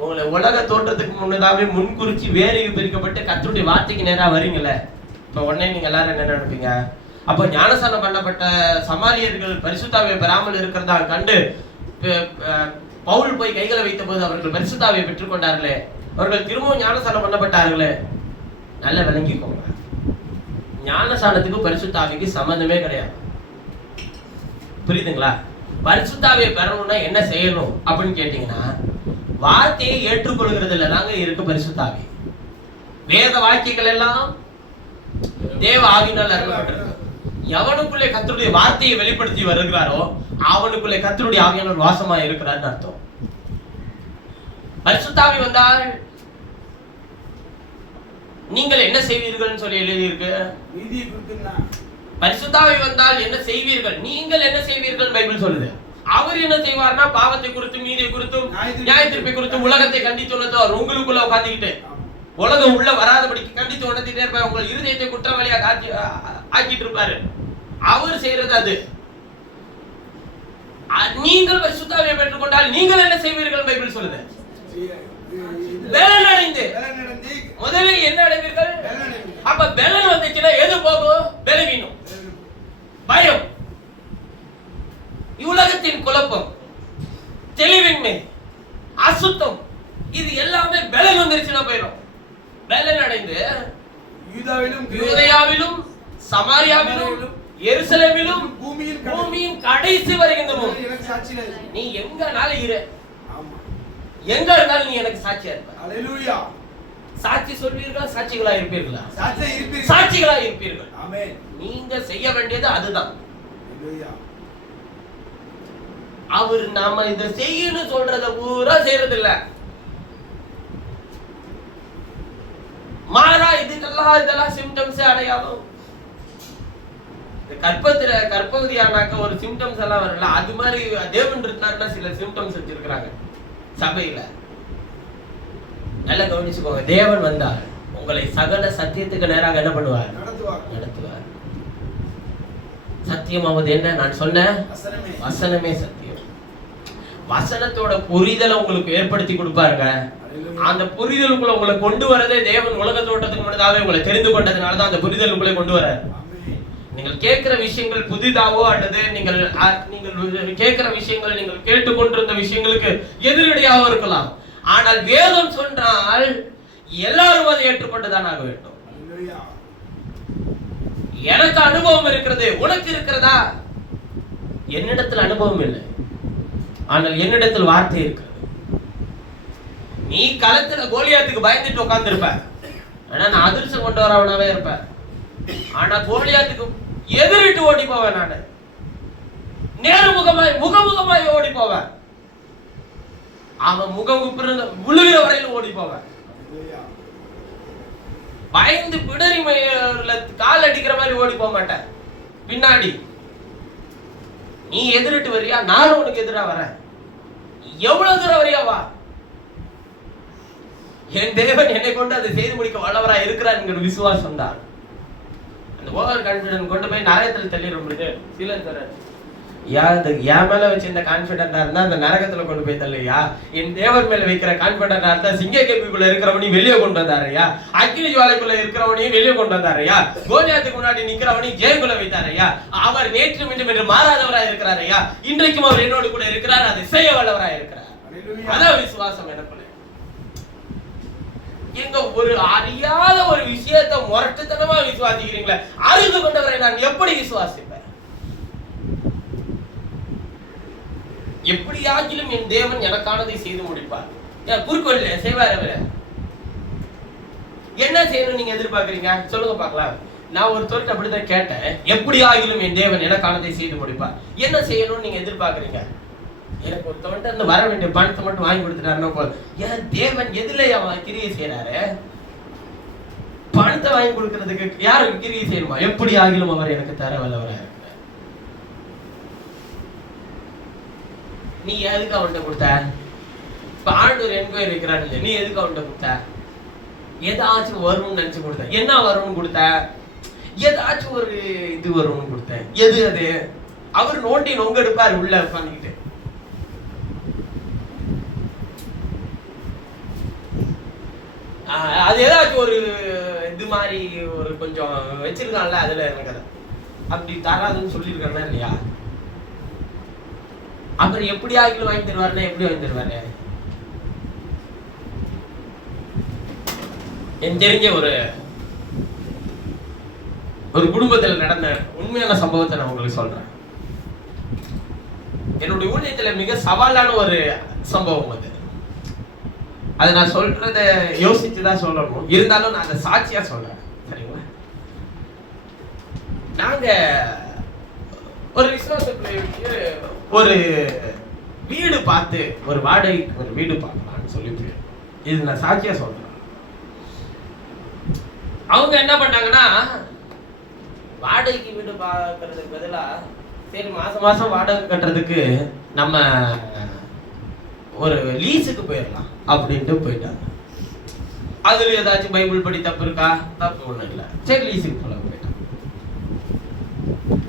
உங்களை உலக தோற்றத்துக்கு முன்னதாவே முன்குறிச்சி வேலைக்கு பிரிக்கப்பட்டு கர்த்தருடைய வார்த்தைக்கு நேரா வரீங்கல்ல. இப்ப உடனே நீங்க எல்லாரும் என்ன நினைப்பீங்க? அப்ப ஞானஸ்நானம் பண்ணப்பட்ட சமாரியர்கள் பரிசுத்தாவியை பெறாமல் இருக்கிறதா கண்டு பவுல் போய் கைகளை வைத்த போது அவர்கள் பரிசுத்தாவியை பெற்றுக்கொண்டார்களே, அவர்கள் திரும்பவும் ஞானஸ்நானம் பண்ணப்பட்டார்களே. நல்ல விளங்கிக்கோங்க, ஞானஸ்நானத்துக்கு பரிசுத்தாவிக்கு சம்பந்தமே கிடையாது. புரியுதுங்களா? பரிசுத்தாவியை பெறணும்னா என்ன செய்யணும் அப்படின்னு கேட்டீங்கன்னா, வார்த்தையை ஏற்றுக்கொள்கிறதுல தாங்க இருக்கு பரிசுத்தாவி. வேத வாக்கியங்கள் எல்லாம் தேவ ஆவியினால் அருளப்பட்டிருக்கு. எவனுக்குள்ளே கர்த்தருடைய வார்த்தையை வெளிப்படுத்தி வருகிறாரோ அவனுக்குள்ளே கர்த்தருடைய ஆவியானவர் வாசமா இருக்கிறார்னு அர்த்தம். பரிசுத்தாவி வந்தால் நீங்கள் என்ன செய்வீர்கள் சொல்லி எழுதியிருக்கு. பரிசுத்தாவி வந்தால் என்ன செய்வீர்கள், நீங்கள் என்ன செய்வீர்கள் பைபிள் சொல்லுது. அவர் என்ன செய்வார்னா, பாவத்தை குறித்தும் நீதியை குறித்தும் நியாய தீர்ப்பை குறித்தும் உலகத்தை கண்டித்து உணர்த்துவார். உங்களுக்குள்ள உட்காந்துக்கிட்டு உலகம் உள்ள வராதபடிக்கு கண்டித்து உணர்த்திட்டே இருப்பார். உங்கள் இருதயத்தை குற்றவாளியா ஆக்கிட்டு இருப்பாரு. அவர் செய்யறது அது. நீங்கள் பரிசுத்தாவியை பெற்றுக்கொண்டால் நீங்கள் என்ன செய்வீர்கள் பைபிள் சொல்லுது. பலன் அடைந்து முதலில் என்ன அடைவீர்கள்? அப்ப பலன் வந்துச்சுன்னா எது போகும்? பலவீனம், பயம், உலகத்தின் குழப்பம், தெளிவின்மை, அசுத்தம், இது எல்லாமே பலன் வந்துருச்சுன்னா போயிடும். பலன் அடைந்து யூதேயாவிலும் சமாரியாவிலும் எருசலேமிலும் பூமியின் கடைசி வருகின்றோம். நீ எங்கனாலும் இரு, எங்க இருந்தாலும் நீ எனக்கு சாட்சியா இருப்ப. அல்லேலூயா. சாட்சி சொல்வீர்களா? சாட்சிகளா இருப்பீர்களா? சாட்சிகளா இருப்பீர்கள். ஆமென். நீங்க செய்ய வேண்டியது அதுதான். அல்லேலூயா. அவர் நாம இத செய்யணும் சொல்றத பூரா செய்யறது இல்ல. மாறா இதெல்லாம் சிம்டம்ஸ் அடையாளம். கர்ப்பவதி ஆனாக்க ஒரு சிம்டம்ஸ் எல்லாம் வரல. அது மாதிரி தேவன் இருந்தாருன்னா சில சிம்டம்ஸ் வச்சிருக்கிறாங்க சபையில. நல்லா கவனிச்சுக்கோங்க. தேவன் வந்தால் உங்களை சகல சத்தியத்துக்கு நேராக என்ன பண்ணுவார்? நடத்துவார். சத்தியமாவது என்ன? நான் சொன்ன வசனமே சத்தியம். வசனத்தோட புரிதலை உங்களுக்கு ஏற்படுத்தி கொடுப்பாருங்க. அந்த புரிதலுக்குள்ள உங்களை கொண்டு வரதே தேவன் உலக தோட்டத்துக்கு முன்னதாவே உங்களை தெரிந்து கொண்டதுனாலதான் அந்த புரிதலுக்குள்ளே கொண்டு வர. நீங்கள் கேட்கிற விஷயங்கள் புதிதாவோ அல்லது நீங்கள் கேட்கிற விஷயங்கள் நீங்கள் கேட்டுக்கொண்டிருந்த விஷயங்களுக்கு எதிரடியாகவும் இருக்கலாம். ஆனால் வேதம் சொன்னால் எல்லாரும் அதை ஏற்றுக்கொண்டுதான் ஆக வேண்டும். எனக்கு அனுபவம் இருக்கிறது, உனக்கு இருக்கிறதா? என்னிடத்தில் அனுபவம் இல்லை, ஆனால் என்னிடத்தில் வார்த்தை இருக்கிறது. நீ களத்துல கோலியாத்துக்கு பயந்துட்டு உட்கார்ந்து இருப்ப, ஆனா நான் அதிர்ஷ்டம் கொண்டு வரவனாவே இருப்பேன். ஆனா கோலியாத்துக்கு எதிரிட்டு ஓடி போவேன். நானு முகமுகமாய் ஓடி போவேன். அவன் முகம் விழுகிற வரையில ஓடி போவேன். பயந்து பிடரி கால் அடிக்கிற மாதிரி ஓடி போக மாட்டேன். பின்னாடி நீ எதிரிட்டு வரியா, நானும் உனக்கு எதிரா வரேன். எவ்வளவு தூரம் வரியா வா. என் தேவன் என்னை கொண்டு அதை செய்து முடிக்க வல்லவராய் இருக்கிறார் என்கிற விசுவாசம் தான். அந்த ஓவர் கான்பிடன்ஸ் கொண்டு போய் நரகத்துல தள்ளிட முடியுது. சிலர் என் மேல வச்சு இந்த கான்பிடண்டா இருந்தா அந்த நரகத்துல கொண்டு போய் தள்ளுயா, என் தேவன் மேல வைக்கிற கான்பிடண்டா இருந்தா சிங்க கேபிக்குள்ள இருக்கிறவனையும் வெளியே கொண்டு வந்தாரையா, அக்கினி ஜுவாலைக்குள்ள இருக்கிறவனையும் வெளியே கொண்டு வந்தாரையா, கோலியாத்துக்கு முன்னாடி நிக்கிறவனையும் ஜெயக்குள்ள வைத்தாரையா. அவர் நேற்று மீண்டும் என்று மாறாதவராய் இருக்கிறாரையா, இன்றைக்கும் அவர் என்னோடு கூட இருக்கிறார், அதை செய்ய வல்லவராய் இருக்கிறார். அதான் விசுவாசம் எனக்குள்ள. எங்க ஒரு அறியாத ஒரு விஷயத்தை முரட்டுத்தனமா விசுவாசிக்கிறீங்களே, அறிந்து கொண்டவரை நான் எப்படி விசுவாசிப்பேன்? எப்படியாகிலும் என் தேவன் எனக்கானதை செய்து முடிப்பார். குறுக்கோள் செய்வார். அவர் என்ன செய்யணும் நீங்க எதிர்பார்க்கறீங்க சொல்லுங்க பார்க்கலாம். நான் ஒரு தொழில் அப்படித்தான் கேட்டேன், எப்படியாகிலும் என் தேவன் எனக்கானதை செய்து முடிப்பார். என்ன செய்யணும்னு நீங்க எதிர்பார்க்கறீங்க? எனக்கு ஒருத்தவன்ட்டு அந்த வர வேண்டிய பணத்தை மட்டும் வாங்கி கொடுத்துட்டாருன்னா போதும். ஏன் தேவன் எதுல அவன் கிரியை செய்யறாரு? பணத்தை வாங்கி கொடுக்கறதுக்கு யாருக்கு கிரியை செய்யணுமா? எப்படி ஆகிலும் அவர் எனக்கு தர வல்லவராக இருக்கிறார். நீ எதுக்கு அவன்கிட்ட கொடுத்த? இப்ப ஆண்டவர் என்கொயரி இருக்கிறாரு, நீ எதுக்கு அவன்கிட்ட கொடுத்த? ஏதாச்சும் வரும்னு நினைச்சு கொடுத்த. என்ன வரும்னு கொடுத்த? ஏதாச்சும் ஒரு இது வரும்னு கொடுத்தேன். எது அது? அவர் நோண்டி நொங்க எடுப்பாரு உள்ள உட்காந்துக்கிட்டு. அது ஏதாச்சும் ஒரு இது மாதிரி ஒரு கொஞ்சம் வச்சிருக்கான்ல, அதுல எனக்கு அதை அப்படி தராதுன்னு சொல்லியிருக்கானா இல்லையா? அப்புறம் எப்படி ஆகிலும் வாங்கி தருவாருன்னா எப்படி வாங்கி தருவாரு? என் தெரிஞ்ச ஒரு குடும்பத்தில் நடந்த உண்மையான சம்பவத்தை நான் உங்களுக்கு சொல்றேன். என்னுடைய ஊழியத்துல மிக சவாலான ஒரு சம்பவம் அது. அதை நான் சொல்றத யோசிச்சுதான் சொல்லணும், இருந்தாலும் நான் அதை சாட்சியா சொல்றேன். சரிங்களா? நாங்க ஒரு விசுவாசத்துக்கு ஒரு வீடு பார்த்து, ஒரு வாடகைக்கு ஒரு வீடு பார்க்கலாம்னு சொல்லிட்டு, இது நான் சாட்சியா சொல்றேன். அவங்க என்ன பண்ணாங்கன்னா, வாடகைக்கு வீடு பார்க்கறதுக்கு பதிலா சரி மாசம் மாசம் வாடகை கட்டுறதுக்கு நம்ம ஒரு லீஸுக்கு போயிடலாம் அப்படின்ட்டு போயிட்டாங்க. அதுல ஏதாச்சும் பைபிள் படி தப்பு இருக்கா? தப்பு ஒண்ணும் இல்லை. சரி லீஸுக்கு போல போயிட்டாங்க.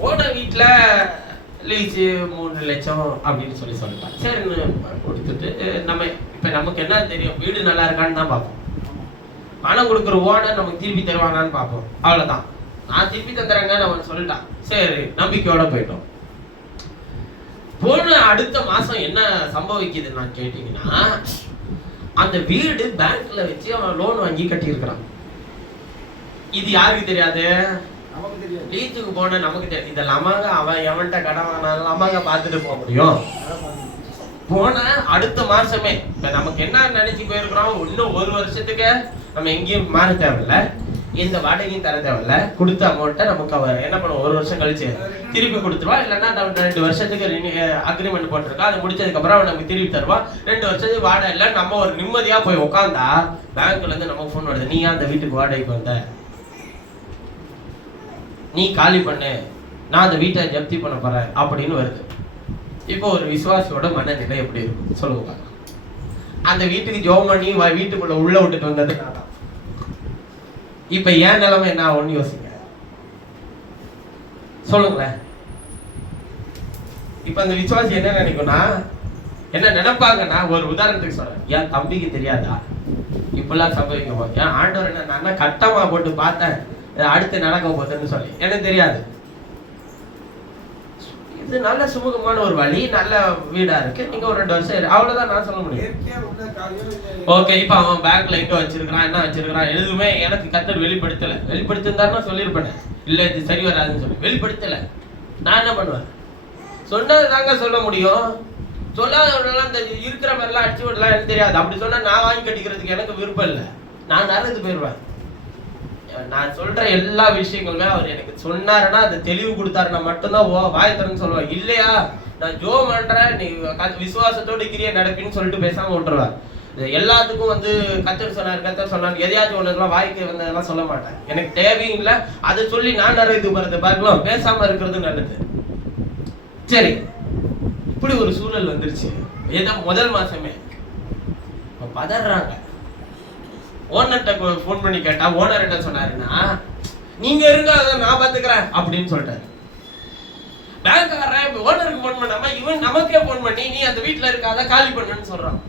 ஓட வீட்டுல லீஸு 3 லட்சம் அப்படின்னு சொல்லிட்டாங்க. சரின்னு கொடுத்துட்டு நம்ம இப்ப நமக்கு என்ன தெரியும், வீடு நல்லா இருக்கான்னு தான் பார்ப்போம். பணம் கொடுக்குற ஓனர் நமக்கு திருப்பி தருவானான்னு பார்ப்போம். அவ்வளவுதான். நான் திருப்பி தந்துறேங்க நம்ம சொல்லிட்டான். சரி நம்பிக்கையோட போயிட்டோம். போன அடுத்த மாசம் என்ன சம்பவிக்குதுன்னு நான் கேட்டீங்கன்னா, அந்த வீடு பேங்க்ல வச்சு அவன் லோன் வாங்கி கட்டி இருக்கிறான். இது யாருக்கு தெரியாது? லீஸுக்கு போன நமக்கு தெரியும். இதெல்லாம் அம்மாங்க அவன் எவன்கிட்ட கடன் வாங்கினாலும் அம்மாங்க பார்த்துட்டு போக முடியும். போன அடுத்த மாசமே இப்ப நமக்கு என்ன நினைச்சு போயிருக்கிறோம், இன்னும் 1 வருஷத்துக்கு நம்ம எங்கேயும் மாற தேவையில்ல, இந்த வாடகையும் தர தேவையில்ல, கொடுத்த அமௌண்ட்டை நமக்கு அவர் என்ன பண்ணுவோம், 1 வருஷம் கழிச்சு திருப்பி கொடுத்துருவா. இல்லைன்னா 2 வருஷத்துக்கு அக்ரிமெண்ட் போட்டிருக்கா, அது முடிச்சதுக்கு அப்புறம் அவன் நமக்கு திருப்பி தருவான். 2 வருஷத்துக்கு வாடகை இல்லை. நம்ம ஒரு நிம்மதியா போய் உட்காந்தா பேங்க்ல இருந்து நம்ம போன் வருது, நீ அந்த வீட்டுக்கு வாடகைக்கு வந்த, நீ காலி பண்ணு, நான் அந்த வீட்டை ஜப்தி பண்ண போறேன் அப்படின்னு வருது. இப்போ ஒரு விசுவாசியோட மனநிலை எப்படி இருக்கும் சொல்லுங்க. அந்த வீட்டுக்கு ஜோம் பண்ணி வீட்டுக்குள்ள உள்ள விட்டுட்டு வந்தது நான் தான். இப்ப ஏன் நிலைமை என்ன ஆகும்னு யோசிங்க சொல்லுங்களேன். இப்ப அந்த விசுவாசி என்ன நினைக்கும்னா, என்ன நினைப்பாங்கன்னா, ஒரு உதாரணத்துக்கு சொல்றேன், என் தம்பிக்கு தெரியாதா இப்பெல்லாம் சம்பவிக்கும், ஏன் ஆண்டவர் என்ன நான் கட்டமா போட்டு பார்த்தேன் அடுத்து நடக்க போகுதுன்னு சொல்லி எனக்கு தெரியாது. இது நல்ல சுமூகமான ஒரு வழி, நல்ல வீடா இருக்கு, நீங்க ஒரு 2 வருஷம் அவ்வளவுதான் நான் சொல்ல முடியும். ஓகே, இப்ப அவன் பேங்க்ல எங்க வச்சிருக்கான், என்ன வச்சிருக்கான், எதுவுமே எனக்கு கர்த்தர் வெளிப்படுத்திருந்தாருன்னா சொல்லியிருப்பேன், இல்ல இது சரி வராதுன்னு சொல்லி வெளிப்படுத்தல. நான் என்ன பண்ணுவேன், சொன்னது தாங்க சொல்ல முடியும். சொல்லாதவங்களாம் இந்த இருக்கிற மாதிரிலாம் அடிச்சு விடலாம் எனக்கு தெரியாது. அப்படி சொன்னா நான் வாங்கி கட்டிக்கிறதுக்கு எனக்கு விருப்பம் இல்லை, நான் நரது போயிடுவேன். நான் சொல்ற எல்லா விஷயங்களுமே அவர் எனக்கு சொன்னாருன்னா, அது தெளிவு கொடுத்தாருன்னா மட்டும்தான் வாய் தரன்னு சொல்லுவேன். இல்லையா நான் ஜோ பண்றேன், நீ விசுவாசத்தோடு கிரியை நடப்பின்னு சொல்லிட்டு பேசாம விட்டுருவேன். எல்லாத்துக்கும் கத்தர் சொன்னார் எதையாச்சும் ஒண்ணுலாம் வாய்க்கு வந்ததெல்லாம் சொல்ல மாட்டேன். எனக்கு தேவையும் இல்லை, அதை சொல்லி நான் நிறைய போறது பார்க்கலாம், பேசாம இருக்கிறது நல்லது. சரி, இப்படி ஒரு சூழல் வந்துருச்சு. ஏதோ முதல் மாசமே பதறாங்க, ஓனர்கிட்ட ஃபோன் பண்ணி கேட்டா ஓனர் என்ன சொன்னாருன்னா, நீங்க இருங்க அதை நான் பாத்துக்கிறேன் அப்படின்னு சொல்லிட்டாரு. பேங்க்காரன் ஓனருக்கு ஃபோன் பண்ணாம இவன் நமக்கே ஃபோன் பண்ணி நீ அந்த வீட்டுல இருக்காத காலி பண்ணுன்னு சொல்றான்.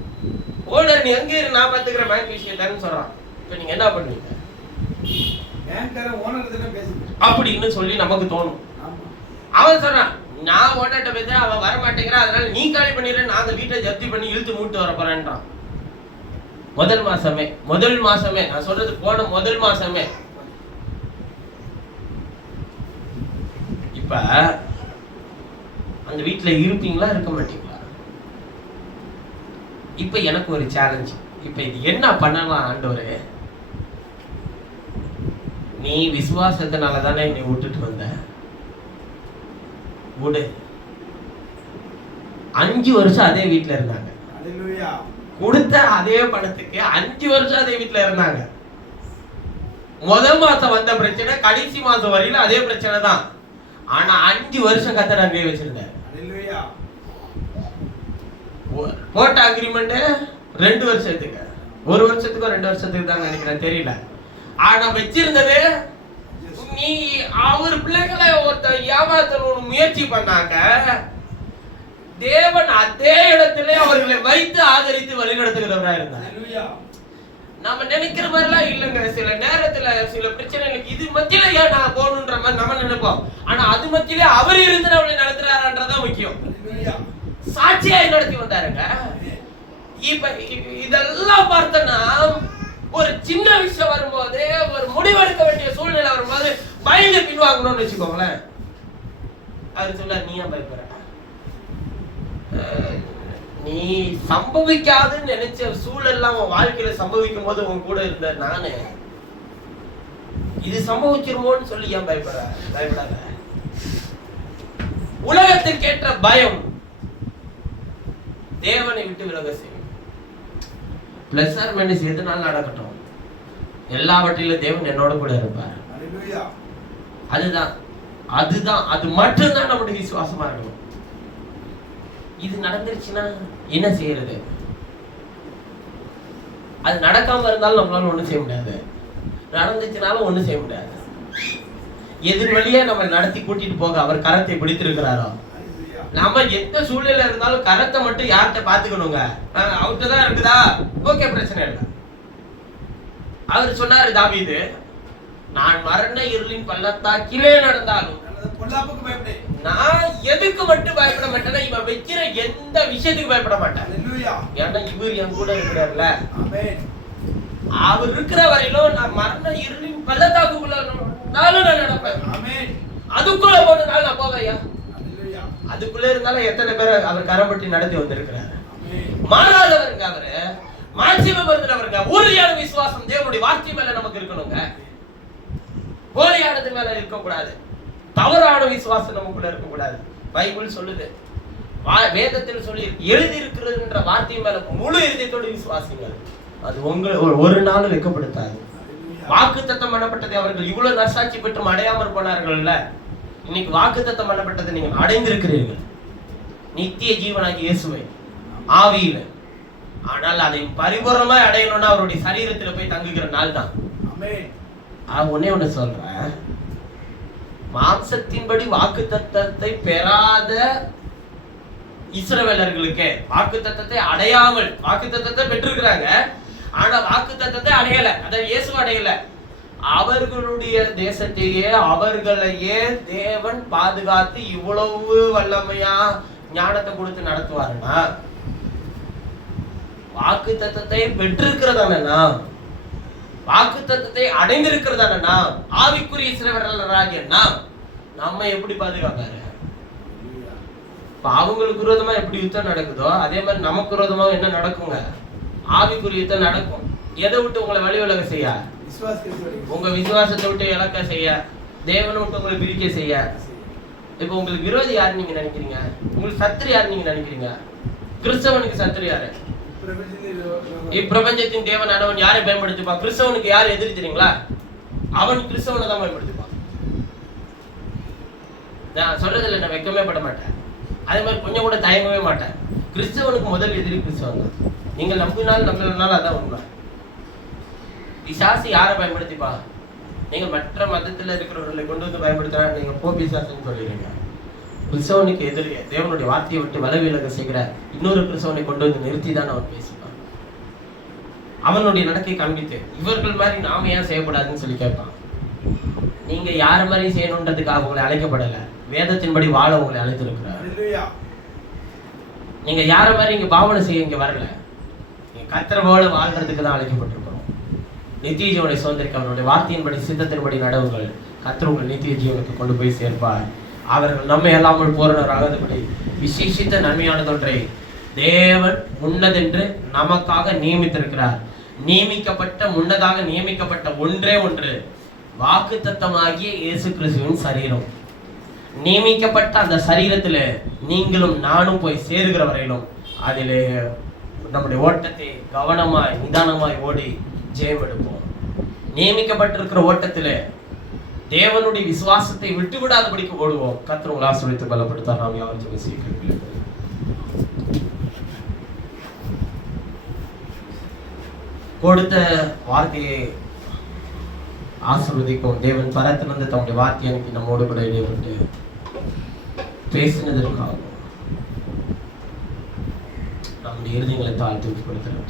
ஓனர் நீ எங்க இரு நான் பாத்துக்கிறேன் பேங்க் விஷயத்தான்னு சொல்றான். இப்ப நீங்க என்ன பண்ணுவீங்க? பேங்க்காரன் ஓனர் கிட்ட பேசுங்க அப்படின்னு சொல்லி நமக்கு தோணும். அவன் சொல்றான், நான் ஓனர்கிட்ட பேசுறேன், அவன் வர மாட்டேங்கிறான், அதனால நீ காலி பண்ணிடுற, நான் அந்த வீட்டை ஜப்தி பண்ணி இழுத்து மூட்டு வர போறேன்றான். முதல் மாசமே நான் சொல்றது போன முதல் மாசமே. இப்ப அந்த வீட்டுல இருப்பீங்களா இருக்க மாட்டீங்களா? இப்ப எனக்கு ஒரு சேலஞ்ச். இப்ப இது என்ன பண்ணலாம் ஆண்டவரே? நீ விசுவாசத்தினால தானே என்னை விட்டுட்டு வந்த, விடு. 5 வருஷம் அதே வீட்டுல இருந்தாங்க. கொடுத்த அதே பணத்துக்கு 5 வருஷம் அதே வீட்டுல இருந்தாங்க. முதல் மாசம் வந்த பிரச்சனை கடைசி மாசம் வரையில அதே பிரச்சனை தான். ஆனா 5 வருஷம் கர்த்தர் அங்கேயே வச்சிருந்தாரு. போட்ட அக்ரிமெண்ட் 2 வருஷத்துக்கு, 1 வருஷத்துக்கு 2 வருஷத்துக்கு தான் நினைக்கிறேன், தெரியல. ஆனா வச்சிருந்தது, நீ அவர் பிள்ளைகளை ஒருத்தர் ஏமாத்தணும்னு முயற்சி பண்ணாங்க, தேவன் அதே இடத்திலே அவர்களை வைத்து ஆதரித்து வழிநடத்துகிறவரா இருந்தார். நம்ம நினைக்கிற மாதிரிலாம் இல்லைங்க. சில நேரத்துல சில பிரச்சனைகளுக்கு இது மத்தியில ஏன் நான் போகணுன்ற மாதிரி நம்ம நினைப்போம். ஆனா அது மத்தியிலே அவர் இருந்து நம்மளை நடத்துறாருன்றதான் முக்கியம். சாட்சியாய் நடத்தி வந்தாருங்க. இப்ப இதெல்லாம் பார்த்தோன்னா ஒரு சின்ன விஷயம் வரும்போது, ஒரு முடிவெடுக்க வேண்டிய சூழ்நிலை வரும்போது பயந்து பின்வாங்கணும்னு வச்சுக்கோங்களேன். அது சொல்ல நீ ஏன் பயப்படுற? நீ சம்பவிக்காதுன்னு நினைச்ச சூழல்லாம் உன் வாழ்க்கையில சம்பவிக்கும் போது உன் கூட இருந்த நானு இது சம்பவிச்சிருமோன்னு சொல்லி ஏன் பயப்படாத. உலகத்துக்கு ஏற்ற பயம் தேவனை விட்டு விலக செய்யும். பிளஸ் ஆர் மைனஸ் எதுனாலும் நடக்கட்டும், எல்லாவற்றிலும் தேவன் என்னோட கூட இருப்பார். அதுதான் அது மட்டும்தான் நம்முடைய விசுவாசமா இருக்கணும். இது நடந்துருச்சுன்னா என்ன செய்யறது? அது நடக்காம இருந்தாலும் நம்மளால ஒண்ணும் செய்ய முடியாது, நடந்துச்சுனாலும் ஒண்ணும் செய்ய முடியாது. எதிர் வழியா நம்ம நடத்தி கூட்டிட்டு போக அவர் கரத்தை பிடித்திருக்கிறாரோ, நம்ம எந்த சூழ்நிலை இருந்தாலும் கரத்தை மட்டும் யார்கிட்ட பாத்துக்கணுங்க, அவர்கிட்ட தான் இருக்குதா, ஓகே பிரச்சனை இல்லை. அவர் சொன்னாரு தாவீது, நான் மரண இருளின் பள்ளத்தாக்கிலே நடந்தாலும் நான் எதுக்கு மட்டும் பயப்பட மாட்டேன்னா, இவன் வைக்கிற எந்த விஷயத்துக்கு பயப்பட மாட்டேன். ஏன்னா இவர் என் கூட இருக்கிறார்ல, அவர் இருக்கிற வரையிலும் நான் மரண இருளின் பள்ளத்தாக்குள்ள நான் நடப்பேன். அதுக்குள்ள போனாலும் நான் போவையா, அதுக்குள்ள இருந்தாலும் எத்தனை பேர் அவர் கரம்பட்டி நடத்தி வந்திருக்கிறார். மாறாதவருங்க, அவரு மாட்சிமை பெறுகிறவருங்க. உறுதியான விசுவாசம் தேவனுடைய வார்த்தை மேல நமக்கு இருக்கணுங்க, போலியானது மேல இருக்கக்கூடாது, தவறான விசுவாசம் நமக்குள்ள இருக்கக்கூடாது. பைபிள் சொல்லுது, வேதத்தில் சொல்லி எழுதி இருக்கிறதுன்ற வார்த்தை மேல முழு இதயத்தோடு விசுவாசிங்க, அது உங்களை ஒரு நாள் வெட்கப்படுத்தாது. வாக்குத்தத்தம் பண்ணப்பட்டதை அவர்கள் இவ்வளவு நற்சாட்சி பெற்றும் அடையாமல் போனார்கள்ல, இன்னைக்கு வாக்குத்தத்தம் பண்ணப்பட்டதை நீங்கள் அடைந்திருக்கிறீர்கள், நித்திய ஜீவனாகி இயேசுவை ஆவியில. ஆனால் அதை பரிபூர்ணமா அடையணும்னா அவருடைய சரீரத்துல போய் தங்குகிற நாள் தான். ஒன்னே ஒண்ணு சொல்றேன், மாம்சத்தின்படி வாக்குத்தத்தத்தை பெறாத இஸ்ரவேலர்களுக்கு, வாக்குத்தத்தத்தை அடையாமல், வாக்குத்தத்தத்தை பெற்றிருக்கிறாங்க ஆனா வாக்குத்தத்தத்தை அடையல, அதாவது இயேசு அடையல, அவர்களுடைய தேசத்தையே அவர்களையே தேவன் பாதுகாத்து இவ்வளவு வல்லமையா ஞானத்தை கொடுத்து நடத்துவாருன்னா, வாக்குத்தத்தத்தை பெற்றிருக்கிறதானா, வாக்குத்தத்தத்தை அடைந்திருக்கிறதானா, ஆவிக்குரிய இஸ்ரவேலராகிய நம்ம எப்படி பாதுகாப்பாரு? அவங்களுக்கு விரோதமா எப்படி யுத்தம் நடக்குதோ அதே மாதிரி நமக்கு விரோதமா என்ன நடக்குங்க? ஆவிக்குரிய யுத்தம் நடக்கும். எதை விட்டு உங்களை வழி விலக செய்ய? உங்க விசுவாசத்தை விட்டு இலக்க செய்ய, தேவனை விட்டு உங்களை பிரிக்க செய்ய. இப்ப உங்களுக்கு விரோதி யாரு நீங்க நினைக்கிறீங்க? உங்களுக்கு சத்துரு யாரு நீங்க நினைக்கிறீங்க? கிறிஸ்தவனுக்கு சத்துரு யாரு? இப்பிரபஞ்சத்தின் தேவனானவன் யாரை பயன்படுத்திப்பான்? கிறிஸ்தவனுக்கு யார் எதிரி தெரியுங்களா? அவன் கிறிஸ்தவனை தான் பயன்படுத்திப்பான். நான் சொல்றதுல நான் வைக்கவே பட மாட்டேன், அதே மாதிரி கொஞ்சம் கூட தயங்கவே மாட்டேன். கிறிஸ்தவனுக்கு முதல் எதிரி கிறிஸ்தவன் தான். நீங்கள் நம்பினாலும் நம்பலனாலும் அதான் உண்மை. பிசாசு யாரை பயன்படுத்திப்பா? நீங்க மற்ற மதத்துல இருக்கிறவர்களை கொண்டு வந்து பயன்படுத்தினா நீங்க போ பிசாசுன்னு சொல்லிடுறீங்க. கிறிஸ்தவனுக்கு எதிரியே தேவனுடைய வார்த்தையை விட்டு விலக செய்கிற இன்னொரு கிறிஸ்தவனை கொண்டு வந்து நிறுத்தி தான் அவன் பேசிப்பான். அவனுடைய நடக்கை காண்பித்து இவர்கள் மாதிரி நாம ஏன் செய்யக்கூடாதுன்னு சொல்லி கேட்பான். நீங்க யார மாதிரி செய்யணுன்றதுக்காக உங்களை அழைக்கப்படல, வேதத்தின்படி வாழ உங்களை அழைத்திருக்கிறார். நீங்க யார மாதிரி இங்க பாவனை செய்ய இங்க வரல, நீங்க கர்த்தரை போல வாழ்றதுக்கு தான் அழைக்கப்பட்டிருக்கிறோம். நித்திய ஜீவனை சுதந்திரிக்க அவருடைய வார்த்தையின்படி சித்தத்தின்படி நடவுங்கள், கர்த்தர் உங்களை நித்திய ஜீவனுக்கு கொண்டு போய் சேர்ப்பார். அவர்கள் நம்மை அல்லாமல் பூரணராகாதபடி விசேஷித்த நன்மையானதொன்றை தேவன் முன்னதென்று நமக்காக நியமித்திருக்கிறார். முன்னதாக நியமிக்கப்பட்ட ஒன்றே ஒன்று வாக்குத்தத்தமாகிய இயேசு கிறிஸ்துவின் சரீரம். நியமிக்கப்பட்ட அந்த சரீரத்துல நீங்களும் நானும் போய் சேருகிற வரையிலும் அதிலே நம்முடைய ஓட்டத்தை கவனமாய் நிதானமாய் ஓடி ஜெயம் எடுப்போம். நியமிக்கப்பட்டிருக்கிற ஓட்டத்துல தேவனுடைய விசுவாசத்தை விட்டுவிடாதபடிக்கு ஓடுவோம். கர்த்தர் உங்களை ஆசீர்வதித்து பலப்படுத்தார். நாம் யாவரும் சீக்கிரம் கொடுத்த வார்த்தையை ஆசீர்வதிக்கும் தேவன் பரத்திலிருந்து தம்முடைய வார்த்தையை அனுப்பி நம்மோடு கூட இடைப்பட்டு பேசினதற்காக நம்முடைய இருதயங்களை தாழ்த்தி கொடுக்கிறோம்.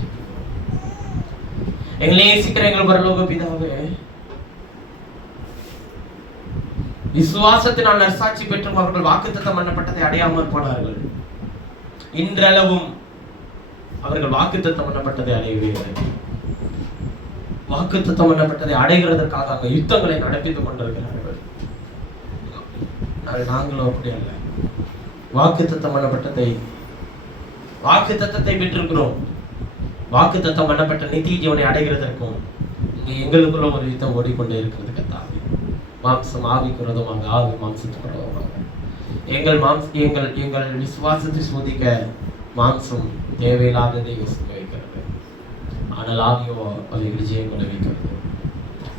எங்களை நேசிக்கிற எங்கள் பரலோக பிதாவே, விசுவாசத்தினால் நற்சாட்சி பெற்றும் அவர்கள் வாக்குத்தத்தம் பண்ணப்பட்டதை அடையாமல் போனார்கள். இன்றளவும் அவர்கள் வாக்குத்தத்தம் பண்ணப்பட்டதை அடையவே இல்லை. வாக்குத்தத்தம் பண்ணப்பட்டதை அடைகிறதற்காக அங்க யுத்தங்களை நடப்பித்துக் கொண்டிருக்கிறார்கள். நாங்களும் அப்படி அல்ல. வாக்குத்தத்தம் பண்ணப்பட்டதை பெற்றிருக்கிறோம். வாக்குத்தத்தம் பண்ணப்பட்ட நித்திய ஜீவனை அடைகிறதற்கும் இங்க எங்களுக்குள்ள ஒரு யுத்தம் ஓடிக்கொண்டே இருக்கிறது. கர்த்தாவே, மாம்சம் ஆவிக்கு விரோதமாக, ஆவி மாம்சத்துக்கு விரோதமாக. எங்கள் விசுவாசத்தை சோதிக்க மாம்சம் தேவையில்லாததை வைக்கிறது, ஆனால் ஆவியோ அவைகள் ஜெயங்கொள்ள வைக்கிறது.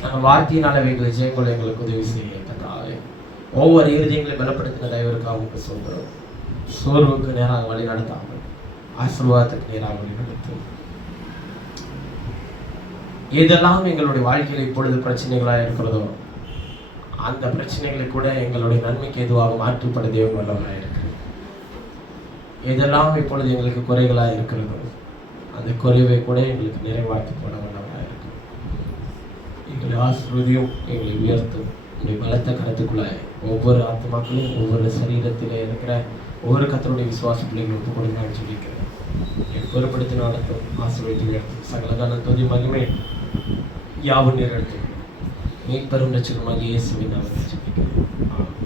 நாங்கள் வார்த்தையினால் அவைகளை ஜெயங்கொள்ள எங்களுக்கு உதவி செய்யத்தக்காக ஒவ்வொரு இருதயங்களை பலப்படுத்தின தயவருக்காக சொல்கிறோம். சோர்வுக்கு நேராக வழி நடத்தாமல் ஆசீர்வாதத்துக்கு நேராக வழி நடத்தும். எதெல்லாம் எங்களுடைய வாழ்க்கையில் இப்பொழுது பிரச்சனைகளாக இருக்கிறதோ அந்த பிரச்சனைகளை கூட எங்களுடைய நன்மைக்கு எதுவாக மாற்றப்பட தேவன் வல்லவராக இருக்கிறது. எதெல்லாம் இப்பொழுது எங்களுக்கு குறைகளாக இருக்கிறதோ அந்த குறைவை கூட எங்களுக்கு நிறைவாக்கி போட வல்லவராக இருக்கு. எங்களை ஆசீர்வதியும், எங்களை உயர்த்தும். உங்களுடைய பலத்த கருத்துக்குள்ளாய் ஒவ்வொரு ஆத்மாக்களையும் ஒவ்வொரு சரீரத்திலே இருக்கிற ஒவ்வொரு கர்த்தருடைய விசுவாச பிள்ளைகளும் ஒப்புக் கொடுங்க சொல்லிக்கிறேன். பொறுப்படுத்தி நடத்தும், ஆசீர்வதித்து உயர்த்தும். சகலகான துதி மகிமை யாவும் நேரெடுத்து மீட்பெரும் ரட்சகருமாகிய இயேசுவின் நாமத்தில் ஜெபிக்கிறேன். ஆமென்.